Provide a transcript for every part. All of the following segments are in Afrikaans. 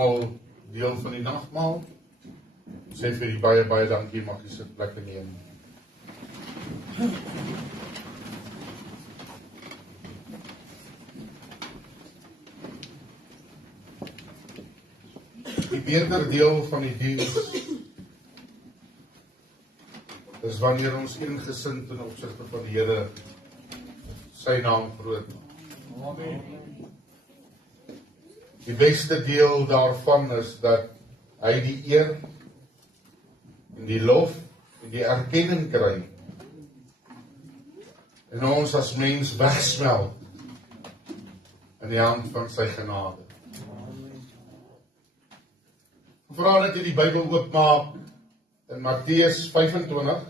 almal deel van die nagmaal. Sê vir die baie dankie, mag jy sit plekke neem. Die beter deel van die diens is wanneer ons eengesind ten opsigte van die Here sy naam groot maak. Amen. Die beste deel daarvan is dat hy die eer en die lof en die erkenning kry en ons as mens wegsmelt in die hand van sy genade. Vra dat jy die Bybel oopmaak in Matteus 25.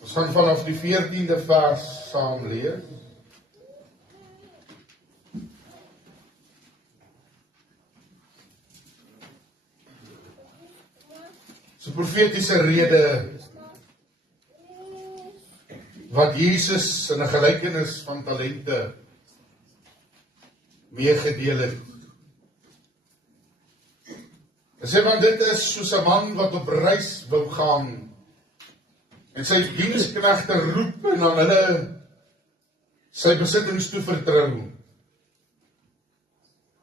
Ons gaan vanaf die 14de vers saam lees. Dis 'n profetiese rede wat Jesus in 'n gelykenis van talente meegedeel het. Hy sê, want dit is soos 'n man wat op reis wou gaan en sy diensknegte roep en aan hulle sy besittings toevertrou.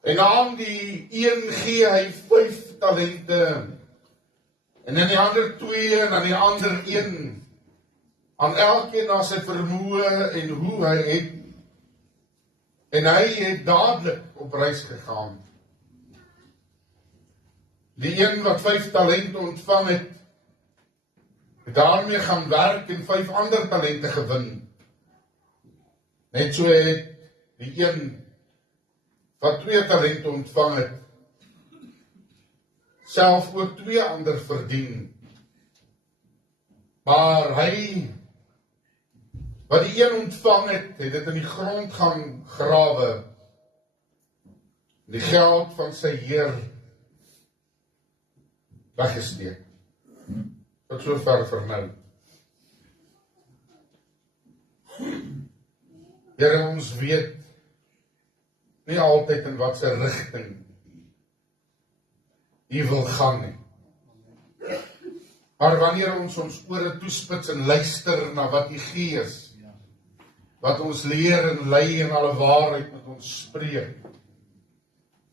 En aan die een gee hy 5 talente en aan die ander 2 en aan die ander 1, aan elkeen na sy vermoë en hoe hy het. En hy het dadelik op reis gegaan. Die een wat 5 talente ontvang het, het daarmee gaan werk en 5 ander talente gewin. Net so het die een wat 2 talente ontvang het, self ook 2 ander verdien. Maar hy, wat die een ontvang het, het dit in die grond gaan grawe, die geld van sy heer weggesteek. Tot sover vir nou. Here, ons weet nie altyd in wat se rigting U wil gaan nie. Maar wanneer ons ore toespits en luister na wat U Gees, wat ons leer en lei en alle waarheid met ons spreek,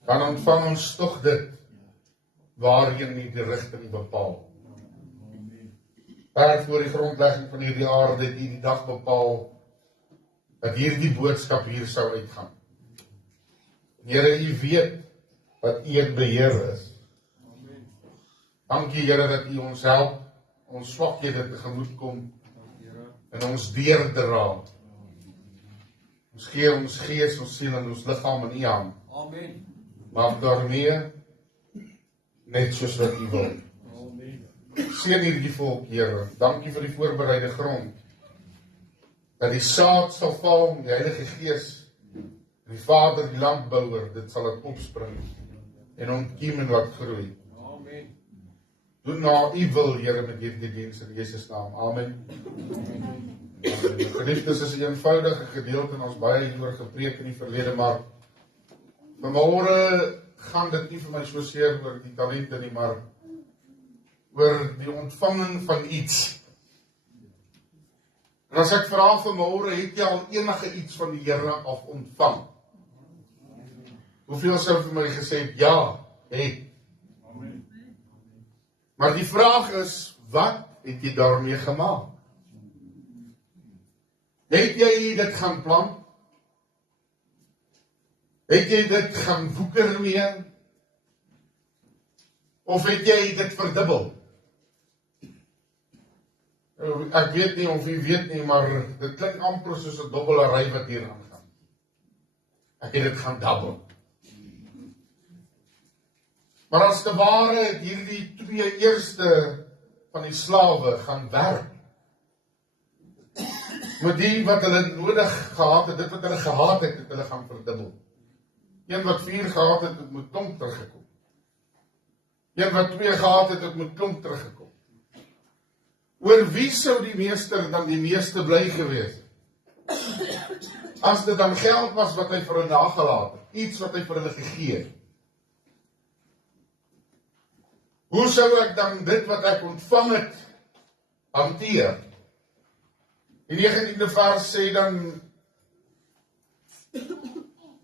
dan ontvang ons tog dit waarheen U die rigting bepaal. Ver voor die grondlegging van hierdie aarde het U die dag bepaal dat hierdie boodskap hier sou uitgaan. Here, U weet wat U in beheer is. Dankie, Here, dat U ons help, ons swakhede tegemoet kom en ons deurdra. Ons gee ons gees, ons siel en ons liggaam in U hand. Amen. Maak daarmee net soos wat U wil. Seën hierdie volk, Here. Dankie vir die voorbereide grond. Dat die saad sal val, die Heilige Gees, die Vader, die landbouer, dit sal het opspring en ontkiem en laat groei. Amen. Doen na U wil, Here, met hierdie diens in Jesus naam. Amen. Geliefdes, is 'n eenvoudige gedeelte en ons baie hieroor gepreek in die verlede, maar vanmôre gaan dit nie vir my so seer oor die talente nie, maar oor die ontvanging van iets. En as ek vra vanmôre, het jy al enige iets van die Here af ontvang? Hoeveel sou vir my gesê het, ja, het. Maar die vraag is, wat het jy daarmee gemaak? Het jy dit gaan plant? Het jy dit gaan woeker mee? Of het jy dit verdubbel? Ek weet nie of jy weet nie, maar dit klink amper soos 'n dobbelery wat hier aangaan. Ek het dit gaan dubbel. Maar as te ware het hierdie 2 eerste van die slawe gaan werk met die wat hulle nodig gehad het, dit wat hulle gehad het, het hulle gaan verdubbel. Een wat 4 gehad het, het moet klomp teruggekom. Een wat 2 gehad het, het moet klomp teruggekom. Oor wie sou die meester dan die meeste bly gewees? as dit dan geld was wat hy vir hulle nagelaat het, iets wat hy vir hulle gegee het, hoe sou ek dan dit wat ek ontvang het, hanteer? Die 19de vers sê dan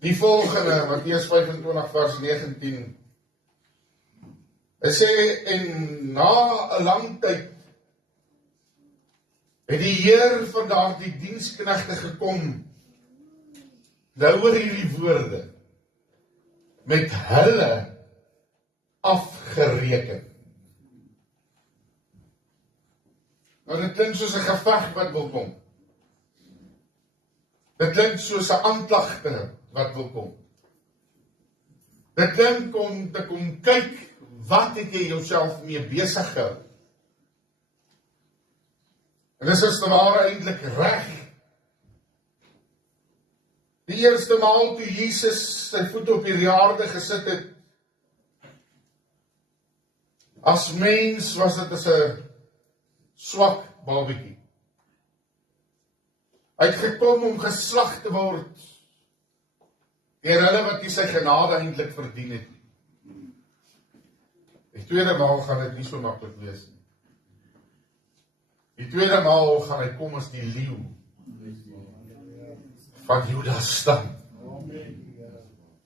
die volgende, Matteus 25 vers 19. Hy sê, en na 'n lang tyd het die Heer van daardie diensknegte gekom, nou oor hierdie woorde, met hulle afgereken. Nou dit klink soos 'n geveg wat wil kom. Dit klink soos 'n aanklagte wat wil kom. Dit klink om te kom kyk, wat het jy jouself mee besig gehou? En dis is te ware eintlik reg. Die eerste maal toe Jesus sy voet op hierdie aarde gesit het, as mens was dit as 'n swak babietjie. Hy het gekom om geslag te word deur hulle wat nie sy genade eintlik verdien het nie. Die tweede maal gaan dit nie so maklik wees nie. Die tweede maal gaan hy kom as die leeu van Judas stam.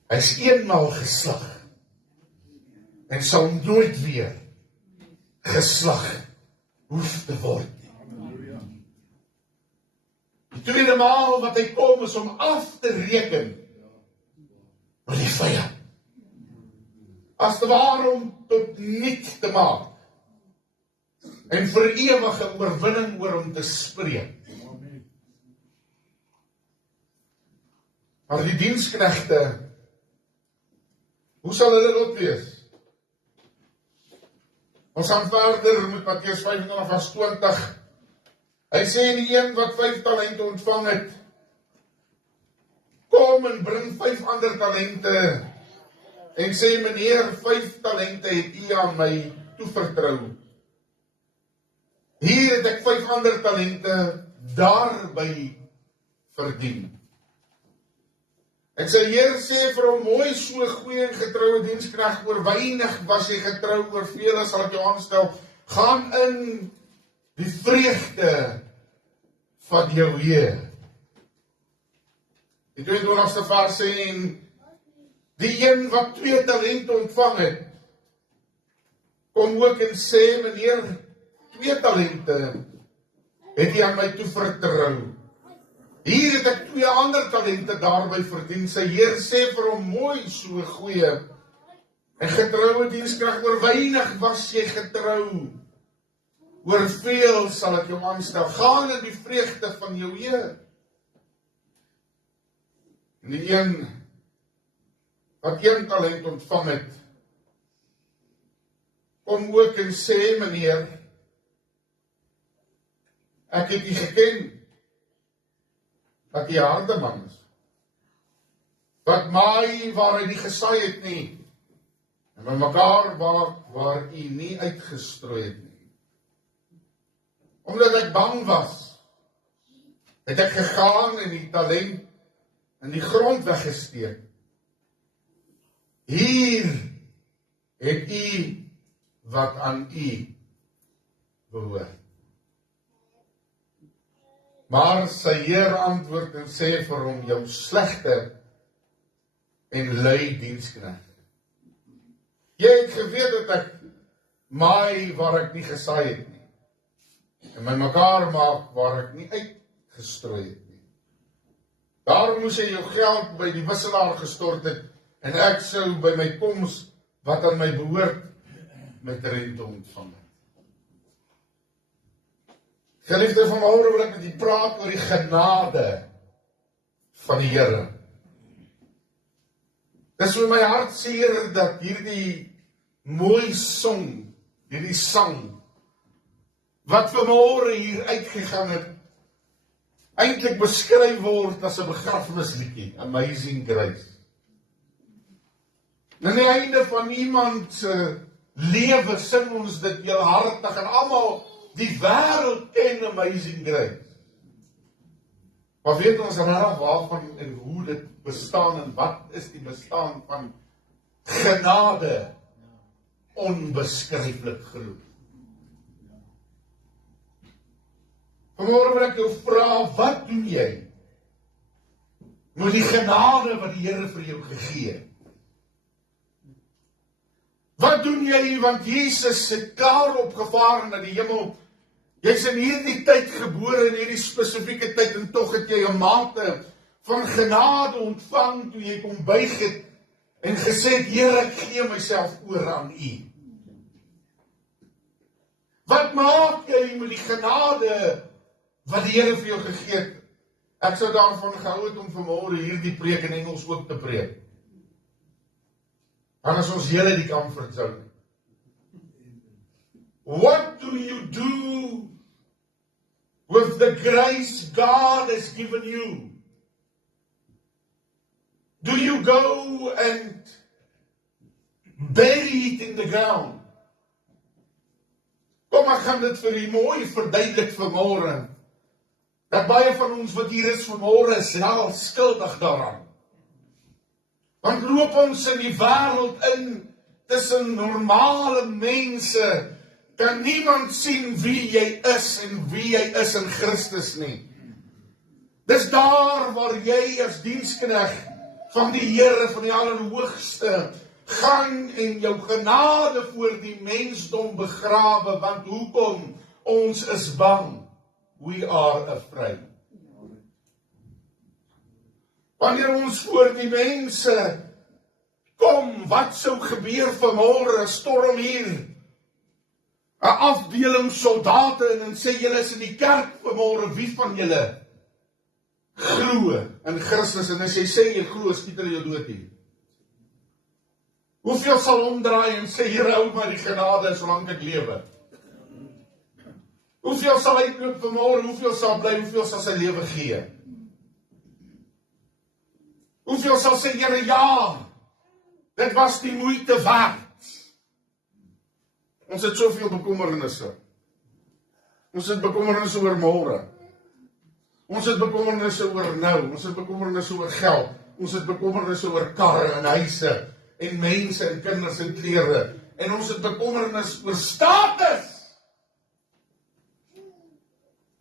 Hy is eenmaal geslag en sal nooit weer geslag hoef te word nie. Die tweede maal wat hy kom is om af te reken met die vyand. As te ware om tot niet te maak en vir ewige oorwinning oor hom te spreek. Maar die diensknegte, hoe sal hulle lot wees? Ons gaan verder met Matteus 25 vers 20. Hy sê die een wat 5 talente ontvang het, kom en bring 5 ander talente en sê, meneer, 5 talente het u aan my toevertrou. Hier het ek 5 ander talente daarby verdien. En sy Heer sê vir hom, mooi, so goeie en getroue diensknegt, oor weinig was jy getrou, oor vele sal ek jou aanstel, gaan in die vreugde van jou Heer. Die 22ste vers sê, en die een wat 2 talente ontvang het, kom ook en sê, meneer, 2 talente het jy aan my toevertrou. Hier het ek 2 ander talente daarby verdien. Sy Heer sê vir hom, mooi, so goeie en getroue diensknegt, oor weinig was jy getrou, oor veel sal ek jou aanstel, gaan in die vreugde van jou Heer. En die een wat 1 talent ontvang het, kom ook en sê, meneer, ek het u geken, dat hy 'n harde man is, wat maai waar hy nie gesaai het nie, en by mekaar waar hy nie uitgestrooi het nie. Omdat ek bang was, het ek gegaan en die talent in die grond weggesteek. Hier het u wat aan u behoort. Maar sy Heer antwoord en sê vir hom, jou slegte en lui diensknegt. Jy het geweet dat ek maai waar ek nie gesaai het nie, en my mekaar maak waar ek nie uitgestrooi het nie. Daarom moes jy jou geld by die wisselaar gestort het, en ek sou by my koms wat aan my behoort met rente ontvang het. Geliefde, vanmôre wil ek met u praat oor die genade van die Here. Dis vir my hartseer dat hierdie mooi song, hierdie sang, wat vanmôre hier uitgegaan het, eintlik beskryf word as 'n begrafnisliedjie, Amazing Grace. En aan die einde van iemand se lewe sing ons dit heel hartig en almal die wêreld ken Amazing Grace. Maar weet ons regtig waarvan en hoe dit bestaan en wat is die bestaan van genade onbeskryflik groot. Vanmôre wil ek jou vra, wat doen jy met die genade wat die Here vir jou gegee het? Wat doen jy, want Jesus het klaar opgevaar na die hemel. Jy's in hierdie tyd gebore, in hierdie spesifieke tyd, en tog het jy 'n mate van genade ontvang toe jy kom buig het en gesê het, Here, ek gee myself oor aan U. Wat maak jy met die genade wat die Here vir jou gegee het? Ek sou daarvan gehou het om vanmôre hierdie preek in Engels ook te preek. Dan is ons hele die comfort zone. What do you do with the grace God has given you? Do you go and bury it in the ground? Kom, ek gaan dit vir u mooi verduidelik vanmôre. Dat baie van ons wat hier is vanmôre is al skuldig daaraan. Want loop ons in die wêreld in tussen normale mense, kan niemand sien wie jy is en wie jy is in Christus nie. Dis daar waar jy as diensknegt van die Here van die Allerhoogste gaan en jou genade voor die mensdom begrawe, want hoekom? Ons is bang. We are afraid. Wanneer ons voor die mense kom, wat sou gebeur vanmôre? 'n Storm hier, 'n afdeling soldate en sê julle is in die kerk vanmôre, wie van julle glo in Christus? En as jy sê jy glo, skiet hulle jou dood hier. Hoeveel sal omdraai en sê, Here, hou my die genade solank ek lewe? Hoeveel sal uitloop vanmôre? Hoeveel sal bly? Hoeveel sal sy lewe gee? Hoeveel sal sê, Here, ja, dit was die moeite werd? Ons het soveel bekommernisse. Ons het bekommernisse oor môre. Ons het bekommernisse oor nou. Ons het bekommernisse oor geld. Ons het bekommernisse oor karre en huise en mense en kinders en klere. En ons het bekommernis oor status.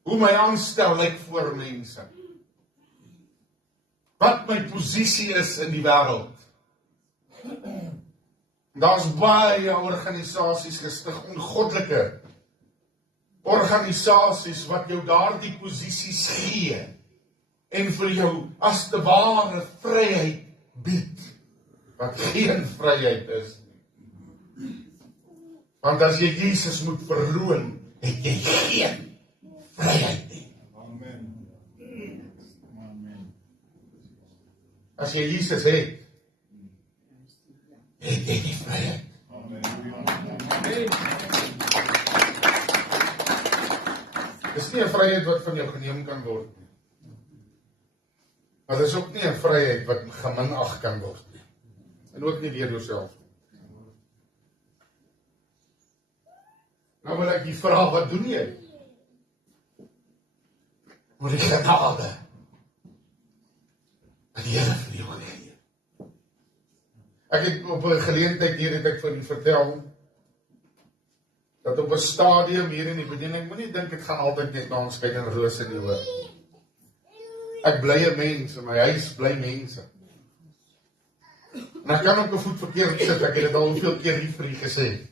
Hoe my aanstel lyk voor mense. Wat my posisie is in die wêreld. Daar's baie organisasies gestig, ongoddelike organisasies wat jou daardie posisies gee en vir jou as te ware vryheid bied, wat geen vryheid is. Want as jy Jesus moet verloon, het jy geen vryheid nie. Amen. As jy Jesus het jy die vryheid. Amen. Dis nie 'n vryheid wat van jou geneem kan word nie. Maar dis ook nie 'n vryheid wat geminag kan word nie. En ook nie deur jouself nie. Nou wil ek die vraag, wat doen jy? Oor die genade wat die Here vir jou gegee. Ek het op 'n geleentheid hier het ek vir u vertel dat op 'n stadium hier in die bediening, moenie dink ek gaan altyd net na ons kyk en rose in die oë. Ek bly 'n mens, in my huis bly mense. En ek kan ook 'n voet verkeerd sit, ek het dit al hoeveel keer hier vir u gesê.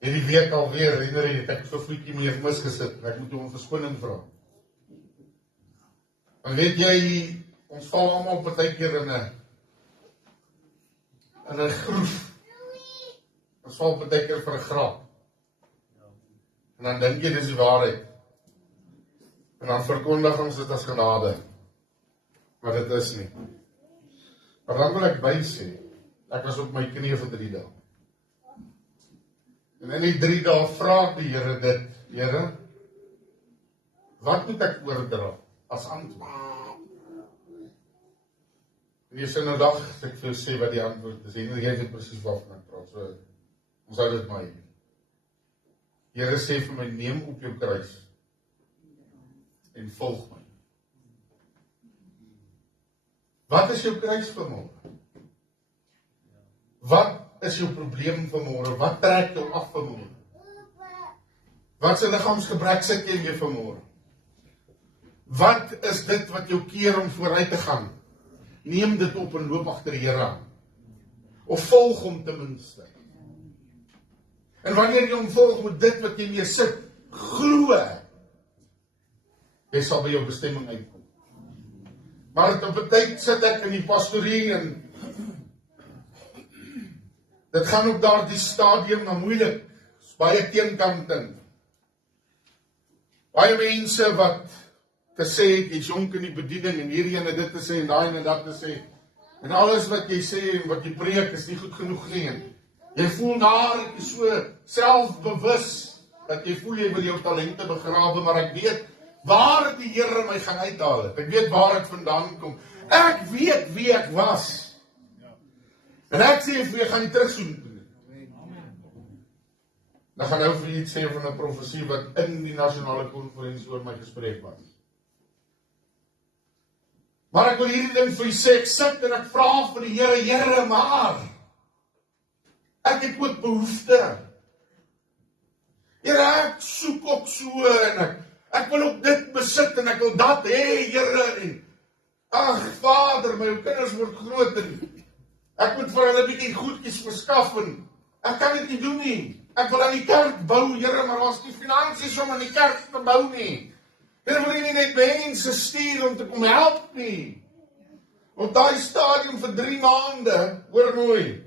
Hierdie week alweer, herinner jy, het ek so voetjie meer misgesit, en ek moet hom verskoning vra. En weet jy, ons val almal partykeer in 'n groef. Ons val partykeer vir 'n graf. En dan dink jy dis die waarheid. En dan verkondig ons dit as genade. Maar dit is nie. Maar dan wil ek bysê, ek was op my knieë vir 3 dae. En in die 3 dae vra die Here dit, Here, wat moet ek oordra as antwoord? En jy sê nou dag, ek vir jou sê wat die antwoord is, en jy weet presies waarvan ek praat, so ons hou dit maar hier. Here sê vir my, neem op jou kruis en volg my. Wat is jou kruis vanmôre? Wat is jou probleem vanmôre? Wat trek jou af vanmôre? Wat se liggaamsgebrek sit jy mee vanmôre? Wat is dit wat jou keer om vooruit te gaan? Neem dit op en loop agter die Here aan. Of volg hom ten minste. En wanneer jy hom volg met dit wat jy mee sit, glo, jy sal by jou bestemming uitkom. Maar op 'n tyd sit ek in die pastorie en dit gaan op daardie stadium maar moeilik. Baie teenkanting. Baie mense wat gesê het, jy's jonk in die bediening en hierdie ene dit te sê en daai ene dat te sê. En alles wat jy sê en wat jy preek is nie goed genoeg nie. Jy voel daar, ek is so selfbewus, dat jy voel jy wil jou talente begrawe, maar ek weet waar het die Here my gaan uithaal het. Ek weet waar ek vandaan kom. Ek weet wie ek was. En ek sê vir jy gaan nie terugsoen toe. Dan gaan nou vir jy iets sê van 'n profesie wat in die nasionale konferensie oor my gespreek was. Maar ek wil hierdie ding vir jy sê, ek sit en ek vra vir die Here, Here, maar ek het ook behoefte. Here, ek soek ook so en ek wil ook dit besit en ek wil dat hê, Here. En ag, Vader, my kinders word groot en ek moet vir hulle 'n bietjie goedjies verskaf en ek kan dit nie doen nie. Ek wil aan die kerk bou, Here, maar ons het nie finansies om aan die kerk te bou nie. Here, wil nie net mense stuur om te kom help nie. Op daai stadium vir 3 maande, hoor mooi,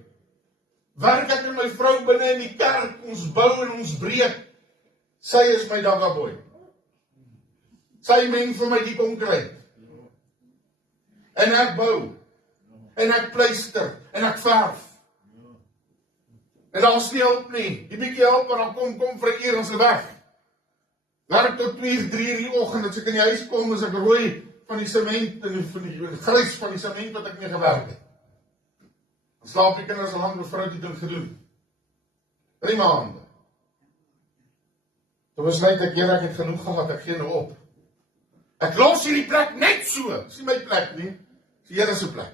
werk ek en my vrou binne in die kerk, ons bou en ons breek. Sy is my dagaboy. Sy meng vir my die konkreet. En ek bou, en ek pleister, en ek verf. En daar is nie hulp nie. Die bietjie hulp, maar dan kom vir 'n uur en sy weg. Werk tot 2, 3 uur die oggend, as ek in die huis kom, is ek rooi van die sement, en van die grys van die sement wat ek mee gewerk het. Dan slaap die kinders al lang mevrou die ding gedoen. 3 maande. Toe besluit ek, Here, ek het genoeg gehad, ek gee nou op. Ek los hierdie plek net so. Dis nie my plek nie, dis die Here se plek.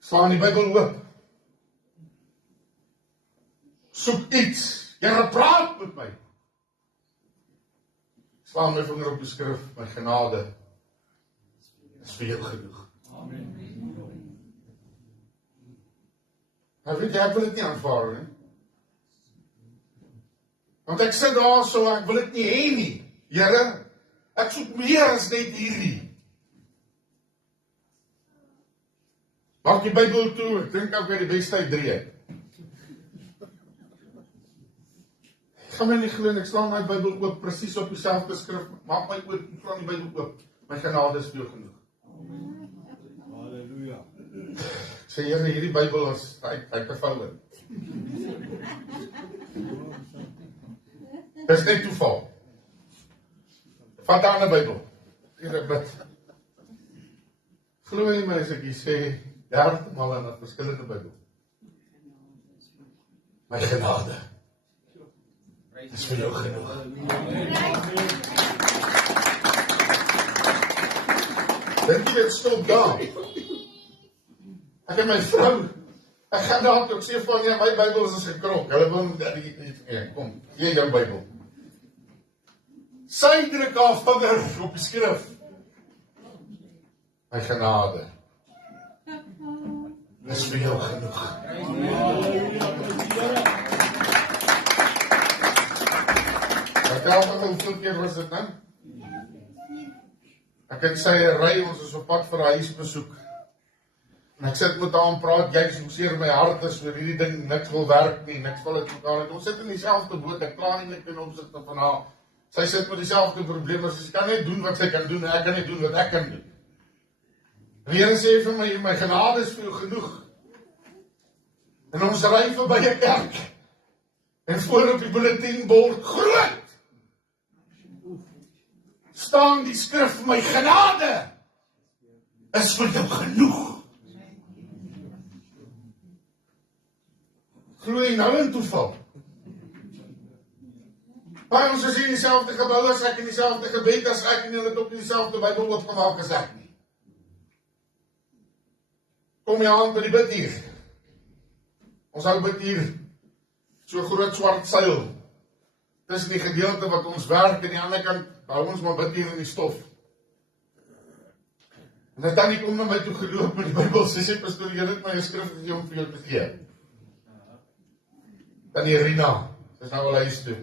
Slaan die Bybel oop. Soek iets. Here, praat met my. Slaan my vinger op die skrif, my genade is vir jou genoeg. Amen. Nou weet jy, ek wil dit nie aanvaar nie. Want ek sit daar so, ek wil dit nie hê nie. Here, ek soek meer as net hierdie. Maak die Bybel toe, ek dink ek by die beste uit 3 uit. Ek gaan my nie glo, ek slaan my Bybel oop, presies op dieselfde skrif, maak my oop, ek slaan die Bybel oop, my genade is vir jou genoeg. Halleluja. Ek sê, Here, hierdie Bybel is uit te vou in. Dis net toeval. Vat aan die Bybel. Here, bid. Glo jy my as ek sê, 30 maal in 'n verskillende Bybel. My genade is vir jou genoeg. Dink jy dit stop daar? Ek en my vrou, ek gaan daar ook sê van, ja, my Bybel is gekrok. Hulle wil nie, kom, gee jou Bybel. Sy druk haar vinger op die skrif. My genade is vir jou genoeg. Vertel my hoeveel keer was dit nou? Ek het sy ry, ons is op pad vir 'n huisbesoek. En ek sit met haar en praat, jy is hoe seer my hart is oor hierdie ding, niks wil werk nie, niks wil het mekaar het. Ons sit in dieselfde boot, ek kla nie net ten opsigte van haar. Sy sit met dieselfde probleme, sy kan net doen wat sy kan doen, en ek kan net doen wat ek kan doen. En die Here sê vir my, my genade is vir jou genoeg. En ons ry verby 'n kerk, en voor op die bulletinbord, groot, staan die skrif, my genade is vir jou genoeg. Glo jy nou in toeval? Maar ons is in dieselfde gebou as ek, in dieselfde gebed as ek, en hulle het ook in dieselfde Bybel oopgemaak as ek nie. Kom jy aan by die bid hier. Ons hou bid hier, so groot swart seil. Dis die gedeelte wat ons werk, en die ander kant hou ons maar bid hier in die stof. En dan Tannie kom na my toe geloop met die Bybel, sê pastoor, jy het my 'n skrif gegee om vir jou te gee. Tannie Rina, sy is nou al huis toe.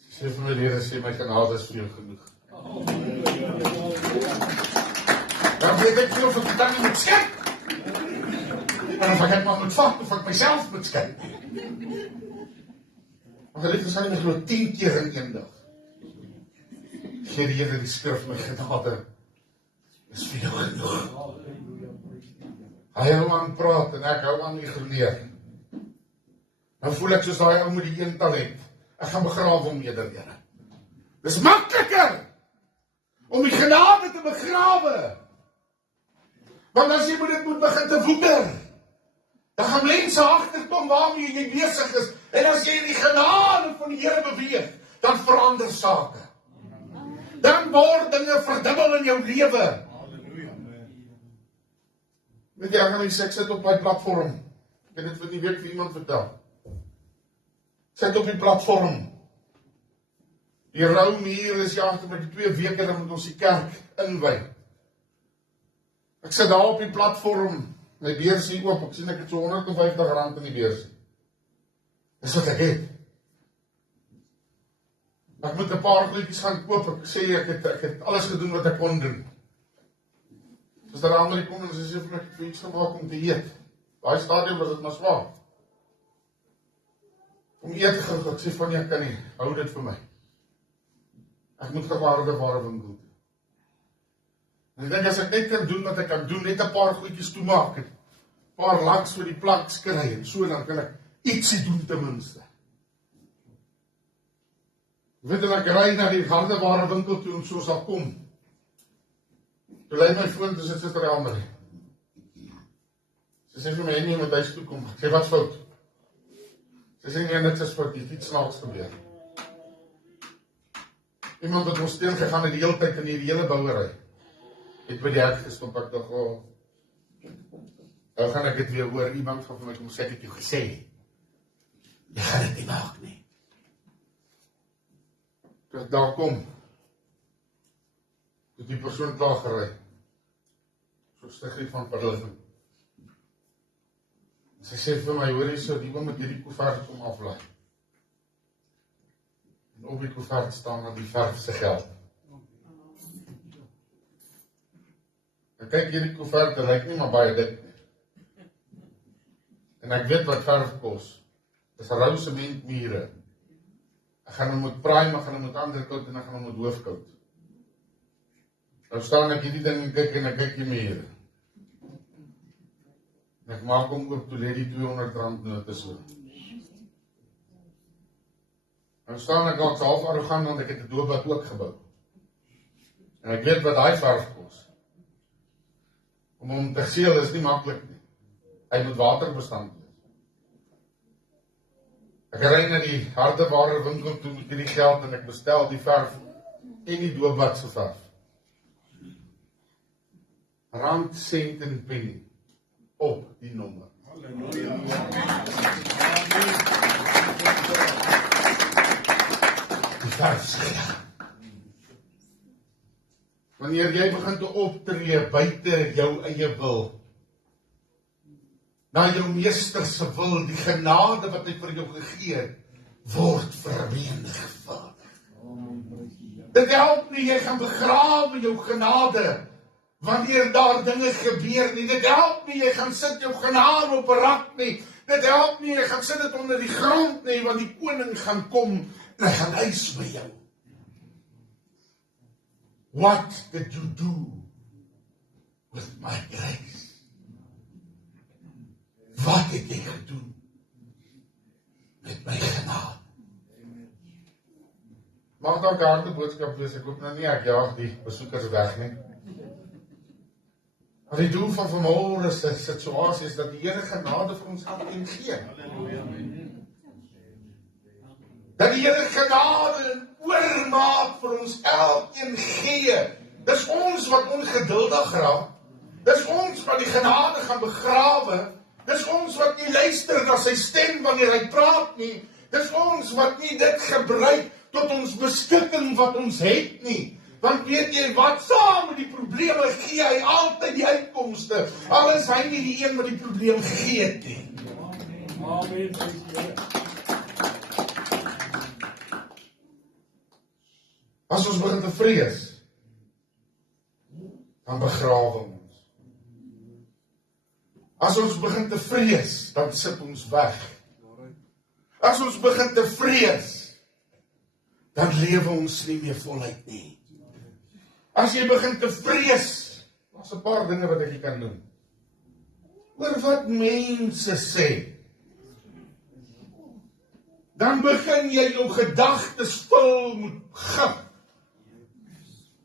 Sy sê vir my Here, sê my genade is vir jou genoeg. Dan weet ek nie of ek die Tannie moet skep, en of ek het maar moet vat, of ek myself moet skep. Maar geliefdes, gaan nie my glo 10 keer in een dag. Gee die Here die skrif, my genade is vir jou genoeg. Hy hou aan praat en ek hou aan ignoreer. Nou voel ek soos daai ou met die 1 talent. Ek gaan begrawe hom eerder, Here. Dis makliker om die genade te begrawe. Want as jy moet begin te woeker, dan gaan mense agterkom waarmee jy besig is. En as jy in die genade van die Here beweeg, dan verander sake. Dan word dinge verdubbel in jou lewe. Weet jy, ek gaan sê, ek sit op my platform. Ek het dit vir die week vir iemand vertel. Sit op die platform. Die Rome hier is agter met die 2 weke, dan moet ons die kerk inwy. Ek sit daar op die platform, my beursie oop, ek sien ek het so R150 in die beursie. Dis wat ek het. Ek moet 'n paar goedjies gaan koop, ek sê ek het alles gedoen wat ek kon doen. As daar ander kom en sê vir my, ek het vir iets gemaak om te eet. Daai stadium was dit maar swaar. Om eet te gaan, ek sê van jy kan nie, hou dit vir my. Ek moet ware winkel. En ek dink as ek net kan doen wat ek kan doen, net 'n paar goedjies toemaak, 'n paar laks vir die planks kry en so, dan kan ek ietsie doen ten minste. Weet jy, ek ry na die ware winkel toe en soos al kom. Toe lei my foon, toe sit Suster Elmarie. Sy sê vir my, nie met huis toe kom. Ek sê, wat fout? Sy sê, nee, niks is fout, die iets snaaks gebeur. Iemand het ons steen gegaan die hele tyd in die hele bouwerij. Het by die hek gestop, ek dacht, nou gaan ek het weer hoor, iemand van my kom sê, ek het jou gesê, jy gaan het nie maak nie. Toe ek daar kom, toe die persoon klaar gerei, so stiggie van verligting. Sy sê vir my, hoor jy so, die oom met hierdie koevert kom aflaai. En op die koevert staan dan die verfse geld. En kyk hierdie koevert, dit lyk nie maar baie dik nie. En ek weet wat verf kos. Dis rou sementmure. Ek gaan hom moet prime, ek gaan hom moet anderkout en ek gaan hom moet hoofkout. Nou staan ek hierdie ding en ek kyk nie meer. En ek maak hom oop, toe lê die R200 note so. Nou staan ek al half arrogant, want ek het 'n doopbad ook gebou. En ek weet wat daai verf kos. Om hom te seël is nie maklik nie. Hy moet waterbestand wees. Ek ry na die hardeware winkel toe met hierdie geld en ek bestel die verf en die doopbad se verf. Rand, sent en penny op die nommer. Halleluja. Die verf se geld. Wanneer jy begin te optree buite jou eie wil, na jou meester se wil, die genade wat hy vir jou gegee het, word vermenigvuldig. Dit help nie, jy gaan begrawe jou genade, wanneer daar dinge gebeur nie. Dit help nie, jy gaan sit jou genade op 'n rak nie. Dit help nie, jy gaan sit dit onder die grond nie, want die koning gaan kom en hy gaan eis by jou. What did you do with my grace? Wat het jy gedoen met my genade? Mag daar 'n harde boodskap wees, ek hoop nou nie ek jaag die besoekers weg nie. Maar die doel van vanmôre se situasie is dat die Here genade vir ons elkeen gee. Dat die Here genade en oormaat vir ons elkeen gee. Dis ons wat ongeduldig raak. Dis ons wat die genade gaan begrawe. Dis ons wat nie luister na sy stem wanneer hy praat nie. Dis ons wat nie dit gebruik tot ons beskikking wat ons het nie. Want weet jy wat, saam met die probleme gee hy altyd die uitkomste. Al is hy nie die een wat die probleem gegee het nie. Amen. As ons begin te vrees, dan begrawe ons. As ons begin te vrees, dan sit ons weg. As ons begin te vrees, dan lewe ons nie meer voluit nie. As jy begin te vrees, daar's 'n paar dinge wat ek kan doen. Oor wat mense sê, dan begin jy jou gedagtes vul met gif.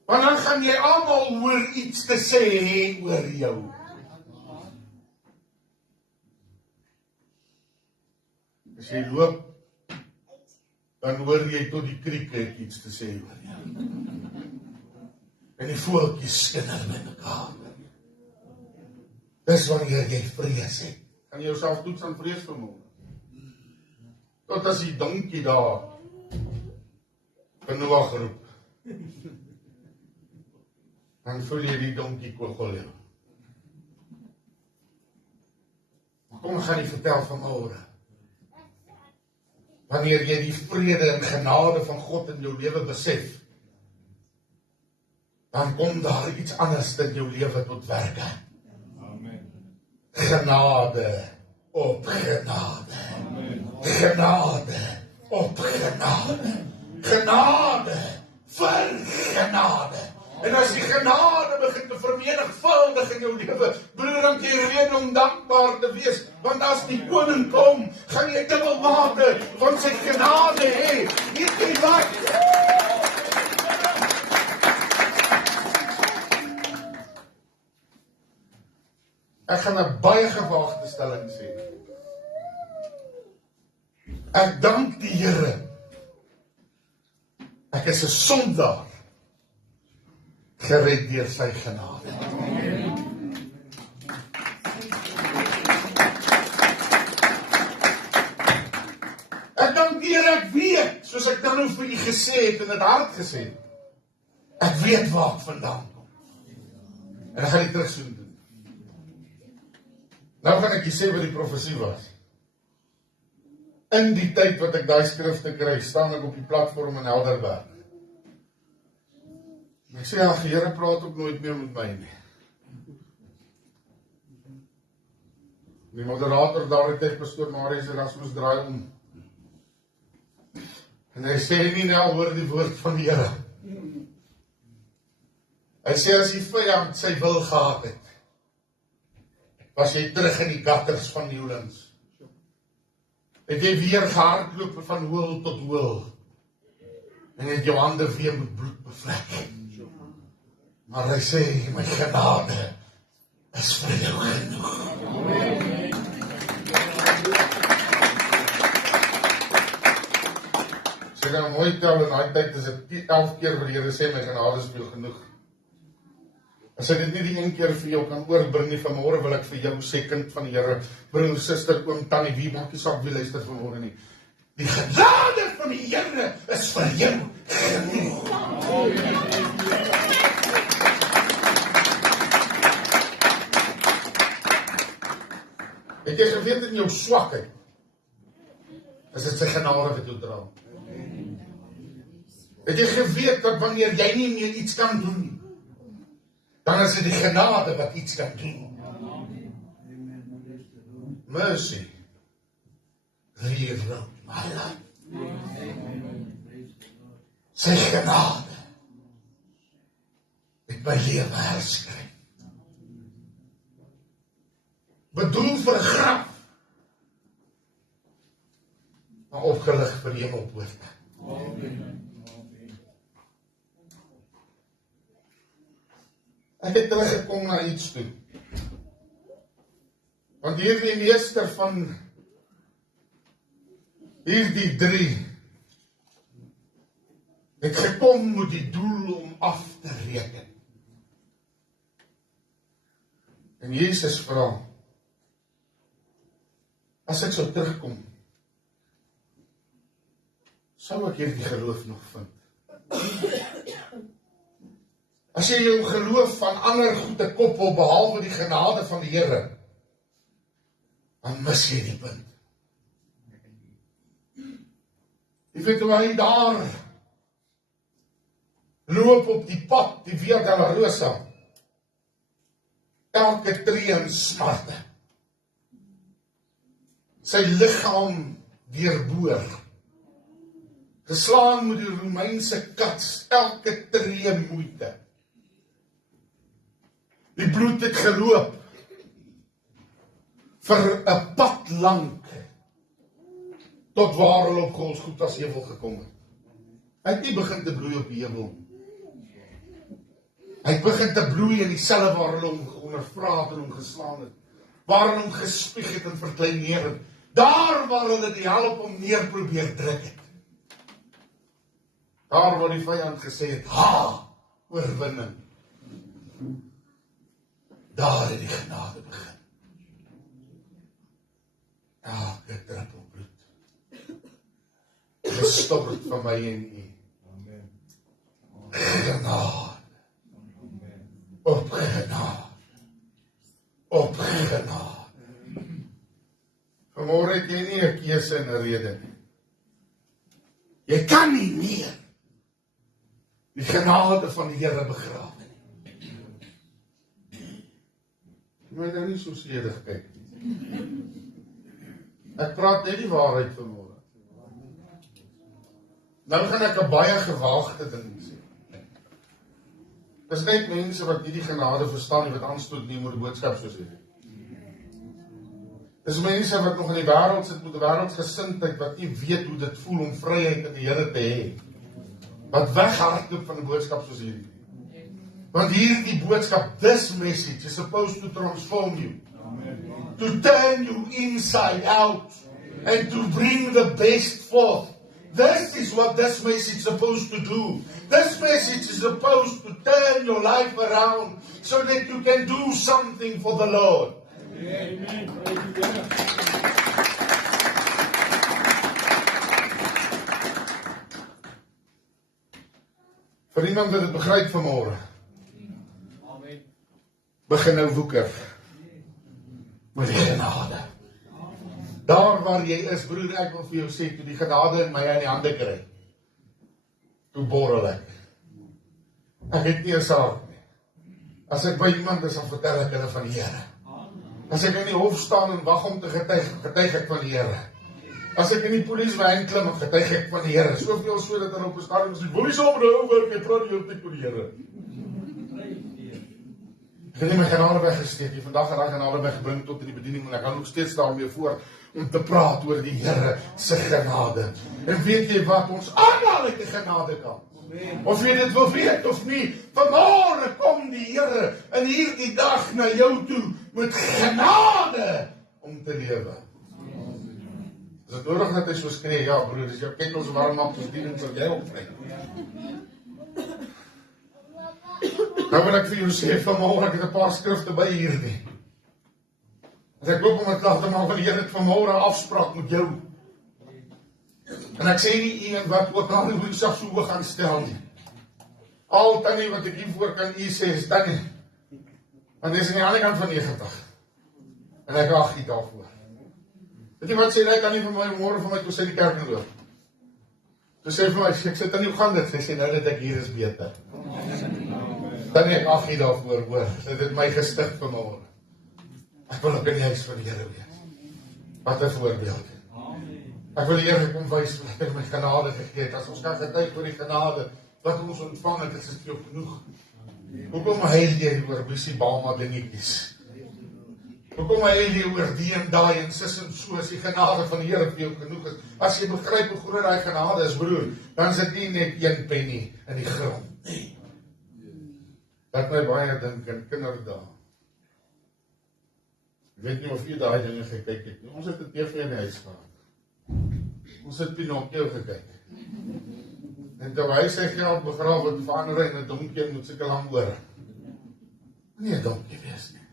Want dan gaan jy almal hoor iets te sê hê oor jou. As jy loop, dan hoor jy tot die krieke het iets te sê oor jou. En die voeltjies skinder met mekaar. Dis wanneer jy vrees het. Kan jy jouself toets aan vrees vermoë? Tot as die donkie daar Noag roep. Dan voel jy die donkie kogel jou. Maar kom, gaan jy vertel van môre. Wanneer jy die vrede en genade van God in jou lewe besef, dan kom daar iets anders in jou lewe tot werke. Amen. Genade op genade. Amen. Genade op genade. Genade vir genade. En as die genade begin te vermenigvuldig in jou lewe, broer, dan jy rede om dankbaar te wees, want as die koning kom, gaan jy dubbel mate van sy genade hê. Weet jy wat? Ek gaan 'n baie gewaagde stelling sê. Ek dank die Here. Ek is 'n sondaar, gered deur sy genade. Ek dank die Here, ek weet, soos ek dan nou vir u gesê het en dit hard gesê het, ek weet waar ek vandaan kom. En ek gaan dit terugsoen doen. Nou gaan ek sê wat die profesie was. In die tyd wat ek daai skrifte kry, staan ek op die platform in Helderberg. Ek sê, ag, die Here praat ook nooit meer met my nie. Die moderator daardie tyd, pastoor Marius Erasmus, draai om. En hy sê nie nou hoor die woord van die Here. Hy sê as die vyand sy wil gehad het, was jy terug in die gutters van Newlands. Het jy weer gehardloop van hoel tot hoel. En het jou hande weer met bloed bevlek. Maar hy sê, my genade is vir jou genoeg. Sê nou mooi tel, in die tyd is het 11 keer wat die Here sê, my genade is vir jou genoeg. As ek dit nie die een keer vir jou kan oorbring nie, vanmôre wil ek vir jou sê, kind van die Here, broer, suster, oom, tannie, wie maak nie saak wie luister vanmôre nie. Die genade van die Here is vir jou genoeg. Het jy geweet in jou swakheid, is dit sy genade wat jou dra. Het jy geweet dat wanneer jy nie meer iets kan doen nie, dan is dit die genade wat iets kan doen. Mercy rewrote my life. Sy genade het my lewe herskryf. Bedoel vir 'n graf, maar opgelig vir die hemelpoorte. Ek het teruggekom na iets toe. Want hierdie meester van hierdie 3 het gekom met die doel om af te reken. En Jesus vra, as ek sou terugkom, sou ek hierdie geloof nog vind? As jy jou geloof van ander goede koppel, behalwe die genade van die Here, dan mis jy die punt. Jy weet hoe hy daar loop op die pad, die Via Dolorosa, elke tree in smarte, sy liggaam deurboor, geslaan met die Romeinse kats, elke tree moeite. Die bloed het geloop vir 'n pad lank, tot waar hulle op Golgotha heuwel gekom het. Hy het nie begin te bloei op die heuwel. Hy het begin te bloei in die selle waar hulle hom ondervra het en hom geslaan het, waar hulle hom gespieg het en verkleineer het, daar waar hulle die hel op hom neer probeer druk het. Daar waar die vyand gesê het, ha, oorwinning. Daar het die genade begin. Elke druppel bloed gestort van my en u. Genade. Op genade. Op genade. Vanmôre het jy nie 'n keuse en 'n rede nie. Jy kan nie meer die genade van die Here begrawe nie. Jy moet nou nie so sedig kyk nie. Ek praat net die waarheid vanmôre. Nou gaan ek 'n baie gewaagde ding sê. Dis net mense wat nie die genade verstaan nie, wat aanstoot neem oor die boodskap soos hierdie. Dis mense wat nog in die wêreld sit met 'n wêreldgesindheid, wat nie weet hoe dit voel om vryheid in die Here te hê. Wat weghardloop van 'n boodskap soos hierdie. Want hierdie boodskap, this message is supposed to transform you. Amen. To turn you inside out. Amen. And to bring the best forth. This is what this message is supposed to do. This message is supposed to turn your life around so that you can do something for the Lord. Amen. Vir iemand wat dit begryp vanmôre, begin nou woeker met die genade. Daar waar jy is, broer, ek wil vir jou sê, toe die genade in my in die hande kry, toe borrel ek. Ek het nie 'n saak nie. As ek by iemand is, dan vertel ek hulle van die Here. As ek in die hof staan en wag om te getuig ek van die Here. As ek in die polisiewagen klim, getuig ek van die Here. Soveel so dat hulle op 'n stadium sê, "Wil jy sommer nou werk, jy praat hier net van die Here." Ek het nie my genade weggesteek nie. Vandag het ek genade weggebring tot in die bediening en ek gaan nog steeds daarmee voor om te praat oor die Here se genade. En weet jy wat, ons almal het die genade kan. Of jy dit wil weet of nie, vanmôre kom die Here in hierdie dag na jou toe met genade om te lewe. Is dit nodig dat hy so skree? Ja, broer, dis jou kettels warm maak vir bediening sal jy opvry. Nou wil ek vir jou sê vanmôre, ek het 'n paar skrifte by hierdie. As ek loop om het lag te maak van die Here het vanmôre afspraak met jou. En ek sê nie iemand wat ook al die woensdag so hoog gaan stel nie. Al tannie wat ek hiervoor kan sê is tannie. Want dis aan die ander kant van 90. En ek ag nie daarvoor. Weet jy wat sê hy tannie vir my môre vir my toe sy die kerk inloop? Toe sê vir my, ek sê tannie, hoe gaan dit? Sy sê nou dat ek hier is beter. Tannie, ek ag nie daarvoor hoor. Dit het my gestig vanmôre. Ek wil ook in die huis van die Here wees. Wat 'n voorbeeld. Ek wil die Here kom wys dat hy my genade gegee het. As ons kan getuig oor die genade wat ons ontvang het, is dit vir jou genoeg. Hoekom huil jy oor Bissie Bama dingetjies? Hoekom huil jy oor die en daai en sis en so, as die genade van die Here vir jou genoeg is? As jy begryp hoe groot daai genade is, broer, dan is dit nie net 1 penny in die grond nie. Dat my baie dink in kinderdae. Ek weet nie of jy daai dinge gekyk het nie. Ons het 'n TV in die huis gehad. Ons het Pinocchio gekyk. En terwyl hy sy geld begrawe het, verander hy in 'n donkie met sulke lang ore. Nie 'n donkie wees nie.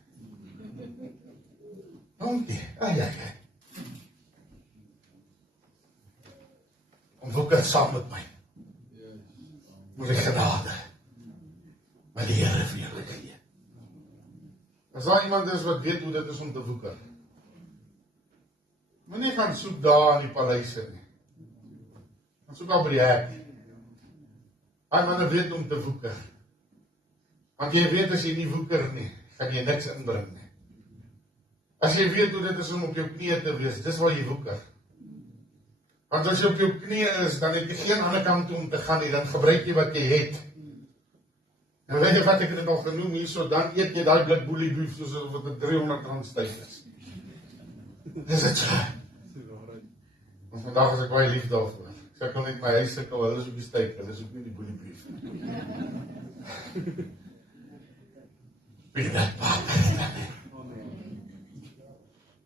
Donkie, ai. Kom woeker saam met my. Moet die genade. Maar die Here vir julle gee. As daar iemand is wat weet hoe dit is om te woeker. Moenie gaan soek daar in die paleise nie. Gaan soek daar by die hek. Hy manne weet om te woeker. Want jy weet as jy nie woeker nie, gaan jy niks inbring nie. As jy weet hoe dit is om op jou knieë te wees, dis waar jy woeker. Want as jy op jou knieë is, dan het jy geen ander kant toe om te gaan nie, dan gebruik jy wat jy het. En weet jy wat ek het al genoem hierso, dan eet jy daai blik boeliebeef soos wat het 300 rand styf is. Dis het so. Want vandag is ek baie lief daarvoor. Ek kan net my huis sikkel, hulle is op die styf, hulle is ook nie die boeliebeef. Peanut butter.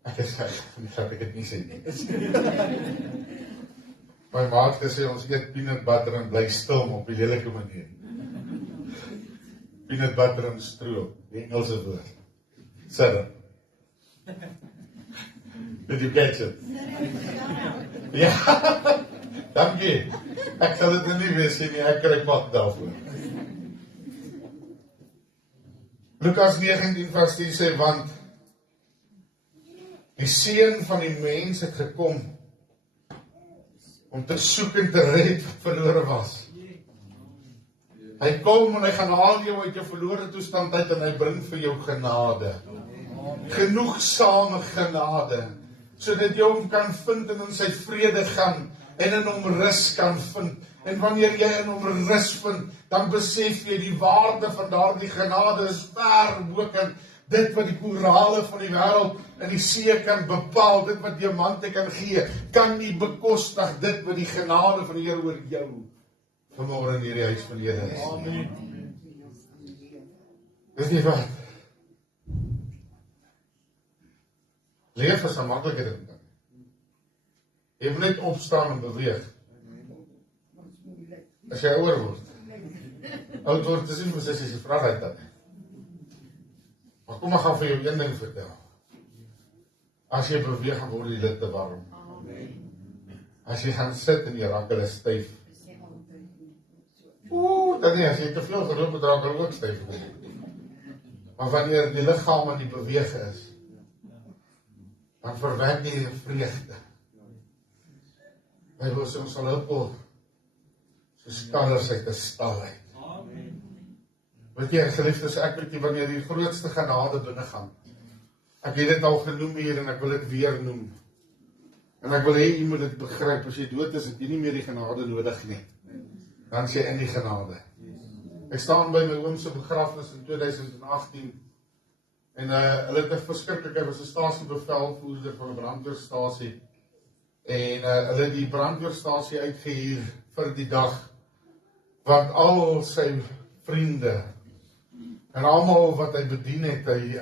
Ek is gek, dat ek het nie sê nie. My ma het gesê, ons eet peanut butter en bly stil, maar op die lelike manier. Peanut butter en stroop, die Engelse woord. Syrup. Did you catch it? Ja, dankie. Ek sal dit nie weer sê nie, ek kry pak daarvoor. Lukas 19 vers 10 sê, want die seun van die mens het gekom om te soek en te red wat verlore was. Hy kom en hy gaan haal jou uit jou verlore toestand uit en hy bring vir jou genade. Genoegsame genade, sodat jy hom kan vind en in sy vrede gaan en in hom rus kan vind. En wanneer jy in hom rus vind, dan besef jy die waarde van daardie genade is ver bo kan dit wat die korale van die wêreld in die see kan bepaal, dit wat diamante kan gee, kan nie bekostig dit wat die genade van die Here oor jou vanmôre in hierdie huis van die Here is. Amen. Dis nie wat. Leef is 'n maklike ding. Jy moet net opstaan en beweeg. As jy ouer word. Oud word, dis nie presies die vraag uit dat. Maar kom, ek gaan vir jou een ding vertel. As jy beweeg, gaan word die lid te warm. As jy gaan sit en jy raak hulle styf. Dan nie, as jy te veel geloop het, raak hulle ook styf. Maar wanneer die liggaam in die beweeg is, dan verwek jy die vreugde. Bybel sê ons sal huppel soos kalvers uit 'n stal uit. Weet jy, geliefdes, ek weet nie wanneer die grootste genade binnegaan. Ek het dit al genoem hier en ek wil dit weer noem. En ek wil hê jy moet dit begryp, as jy dood is, het jy nie meer die genade nodig nie. Dan is jy in die genade. Ek staan by my oom se begrafnis in 2018 en hulle het 'n verskriklike, was 'n stasiebevelvoerder van 'n brandweerstasie en hulle het die brandweerstasie uitgehuur vir die dag, want al sy vriende en almal wat hy bedien het, hy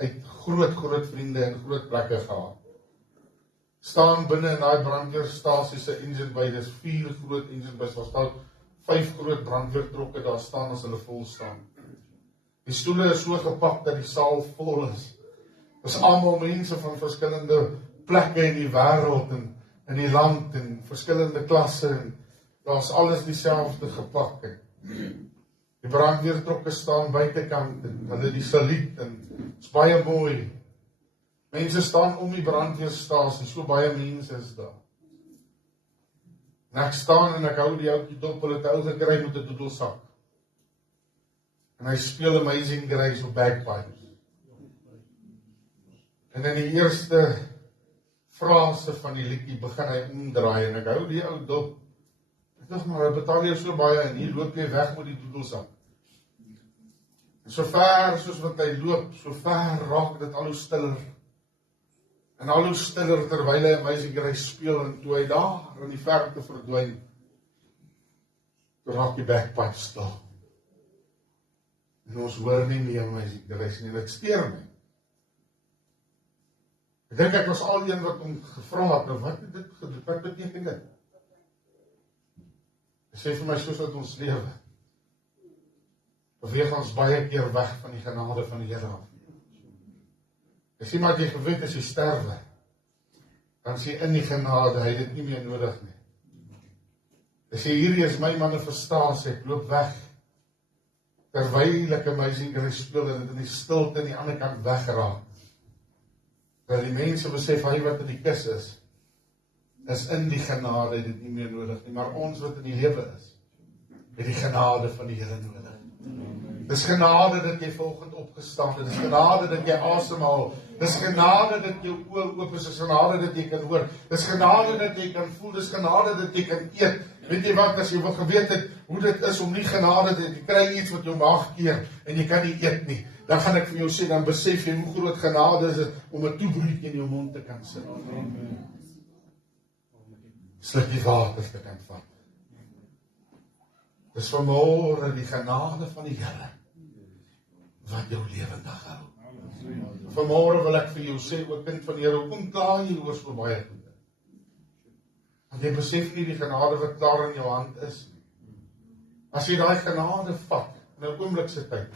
uit groot vriende en groot plekke gehad. Staan binne in daai brandweerstasie se engine bay, dis 4 groot engine bays, daar staan 5 groot brandweertrokke daar staan as hulle vol staan. Die stoele is so gepak dat die saal vol is. Dis almal mense van verskillende plekke in die wêreld en in die land en verskillende klasse en daar's alles dieselfde gepak. Die brandweertrokke staan buitekant en hulle die saluut en is baie mooi. Mense staan om die brandweerstasie, so baie mense is daar. En ek staan en ek hou die ouetjie dop, hulle het 'n ou gekry met 'n doedelsak. En hy speel Amazing Grace op bagpipes. En in die eerste frase van die liedjie begin hy omdraai en ek hou die ou dop. Ek dink maar, hy betaal jou so baie en hier loop jy weg met die doedelsak. En so ver soos wat hy loop, so ver raak dit al hoe stiller. En al hoe stiller terwyl hy Amazing Grace speel en toe hy daar in die verte verdwyn, toe raak die bagpipe stil. En ons hoor nie meer Amazing Grace nie, dit steur my. Ek dink ek was al een wat hom gevra het, wat het dit gedoen, wat beteken dit? Ek sê vir my, soos wat ons lewe, beweeg ons baie keer weg van die genade van die Here af. Ek sê maar, jy geweet as jy sterwe, dan sê in die genade, hy dit nie meer nodig nie. Ek sê, hierdie is my manifestasie, ek loop weg, terwyl ek Amazing Grace speel, en in die stilte aan die ander kant wegraak. Dat die mense besef, hy wat in die kus is in die genade, het dit nie meer nodig nie, maar ons wat in die lewe is, het die genade van die Here nodig. Dis genade dat jy volgend opgestaan het, dis genade dat jy asemhaal, dis genade dat jou oë oop is, dis genade dat jy kan hoor, dis genade dat jy kan voel, dis genade dat jy kan eet. Weet jy wat, as jy wil geweet het, hoe dit is om nie genade te, jy kry iets wat jou maag keer, en jy kan nie eet nie, dan gaan ek vir jou sê, dan besef jy hoe groot genade is het, om 'n toebroodjie in jou mond te kan sit. Slukkie water te kan vat. Dis vanmôre die genade van die Here, wat jou lewendig hou. Vanmôre wil ek vir jou sê, o kind van die Here, hoekom kla jy oor so baie goed? Want jy besef nie die genade wat klaar in jou hand is. As jy daai genade vat, in 'n oomblikse tyd,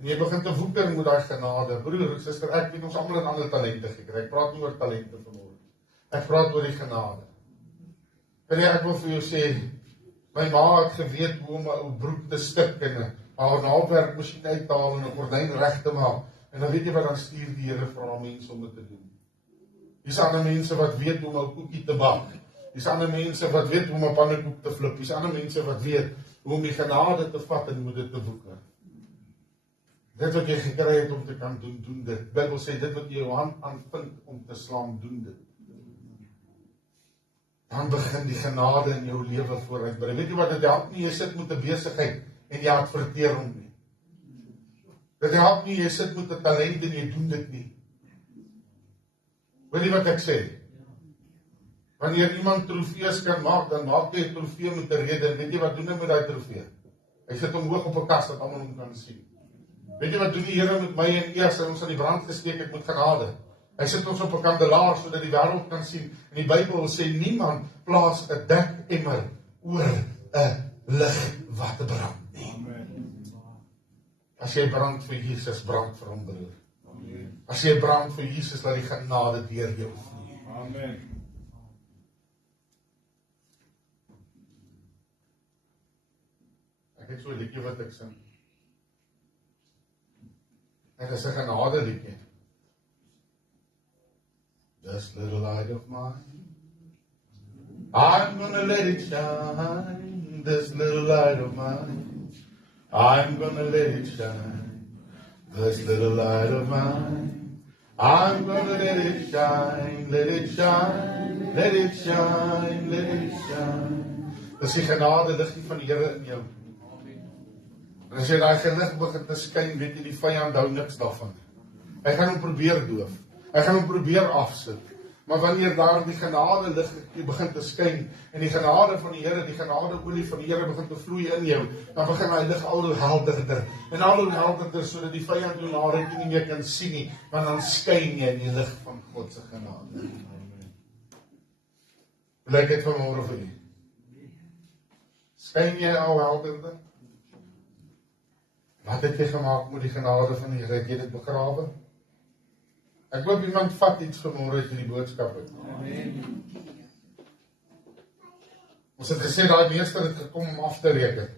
en jy begin te woeker met daai genade, broer, suster, ek weet ons almal het ander talente gekry, ek praat nie oor talente vanmôre, ek praat oor die genade. Ek wil vir jou sê, my ma het geweet hoe om 'n broek te stik en haar naaldwerkmasjien uit te haal en 'n gordyn reg te maak. En dan weet jy wat, dan stuur die Here vir haar mense om dit te doen. Hier's ander mense wat weet hoe om 'n koekie te bak. Hier's ander mense wat weet hoe om 'n pannekoek te flip. Hier's ander mense wat weet hoe om die genade te vat en hoe dit te woeker. Dit wat jy gekry het om te kan doen, doen dit. Die Bybel sê, dit wat jy jou hand aan vind om te slaan, doen dit. Dan begin die genade in jou lewe vooruitbrei. Weet jy wat, dit help nie, jy sit met 'n besigheid en jy adverteer hom nie. Dit help nie, jy sit met 'n talent en jy doen dit nie. Weet jy wat ek sê? Wanneer iemand trofees kan maak, dan maak jy 'n trofee met 'n rede. En weet jy wat doen hy met daai trofee? Hy sit hom hoog op 'n kas dat almal hom kan sien. Weet jy wat doen die Here met my en eers ons aan die brand gesteek het met genade? Hy sit ons op 'n kandelaar sodat die wêreld kan sien. En die Bybel sê niemand plaas 'n dekemmer oor 'n lig wat brand nie. As jy brand vir Jesus, brand vir hom, broer. As jy brand vir Jesus, laat die genade deur jou vloei. Amen. Ek het so 'n liedjie wat ek sing. En dit is 'n genade liedjie. This little light of mine, I'm gonna let it shine. This little light of mine, I'm gonna let it shine. This little light of mine, I'm gonna let it shine. Let it shine, let it shine, let it shine. Dis die genade liggie van die Here in jou. En as jy daai gelig begin te skyn, weet jy die vyand hou niks daarvan. Hy gaan hom probeer doof. Hy gaan hom probeer afsit. Maar wanneer daar die genade lig begin te skyn en die genade van die Here, die genade olie van die Here begin te vloei in jou, dan begin hy lig al hoe helderder en al hoe helderder sodat die vyand jou nader nie meer kan sien nie, want dan skyn jy in die lig van God se genade. Lyk dit vanmôre vir u? Skyn jy al helderder? Wat het jy gemaak met die genade van die Here? Het jy dit begrawe? Ek hoop iemand vat iets vanmôre uit hierdie boodskap uit. Amen. Ons het gesê daai meester het gekom om af te reken.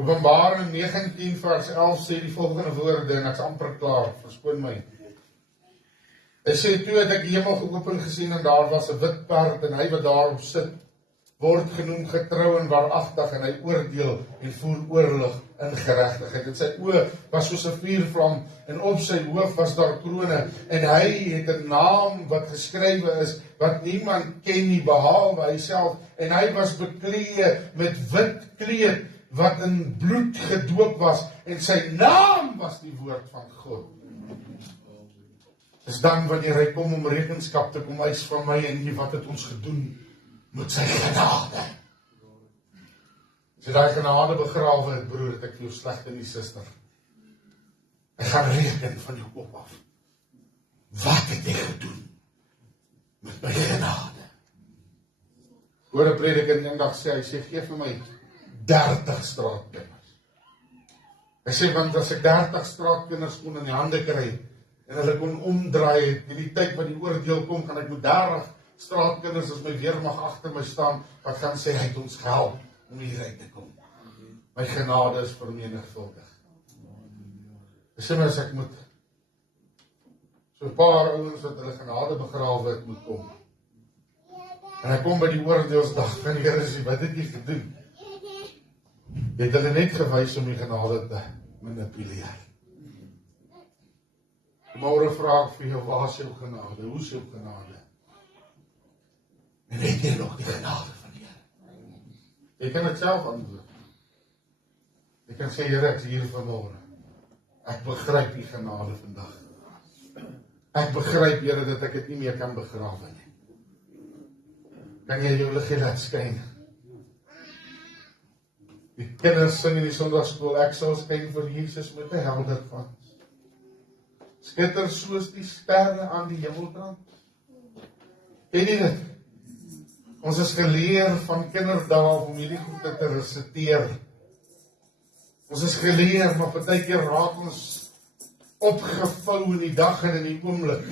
Openbaring 19 vers 11 sê die volgende woorde en ek's amper klaar, verskoon my. Hy sê, toe het ek die hemel geopen gesien en daar was 'n wit perd en hy wat daarop sit, word genoem getrou en waaragtig en hy oordeel en voer oorlog in geregtigheid. En sy oë was soos 'n vuurvlam en op sy hoof was daar krone en hy het 'n naam wat geskrywe is wat niemand ken nie behalwe hy self en hy was bekleed met wit kleed wat in bloed gedoop was en sy naam was die woord van God. Dis dan wanneer hy kom om rekenskap te kom eis van my en nie wat het ons gedoen met sy genade. As jy daai genade begrawe het, broer, het ek vir jou sleg in die suster. Ek gaan reken van jou kop af. Wat het jy gedoen met my genade? O hoor 'n prediker eendag sê, hy sê, gee vir my 30 straatkinders. Hy sê, want as ek 30 straatkinders kon in die hande kry, en hulle kon omdraai, in die tyd wat die oordeel kom, kan ek met 30 straatkinders as my weermag agter my staan, wat gaan sê, hy het ons gehelp om hieruit te kom. My genade is vermenigvuldig. Ek sê my as ek moet, so 'n paar ouens wat hulle genade begrawe het moet kom. En ek kom by die oordeelsdag van die Here sê, wat het jy gedoen? Jy het hulle net gewys om die genade te manipuleer. Môre vra ek vir jou, waar is jou genade? Hoe is jou genade? En weet jy nog die genade van die Here? Jy kan dit self antwoord. Jy kan sê, Here, ek is hier vanmôre. Ek begryp die genade vandag. Ek begryp, Here, dat ek dit nie meer kan begrawe nie. Kan jy jou liggie laat skyn? Die kinders sing in die sondagskool, ek sal skyn vir Jesus met 'n helder glans. Skitter soos die sterre aan die hemelrand. Ken jy dit? Ons is geleer van kinderdae om hierdie goede te resiteer. Ons is geleer, maar partykeer raak ons opgevou in die dag en in die oomblik.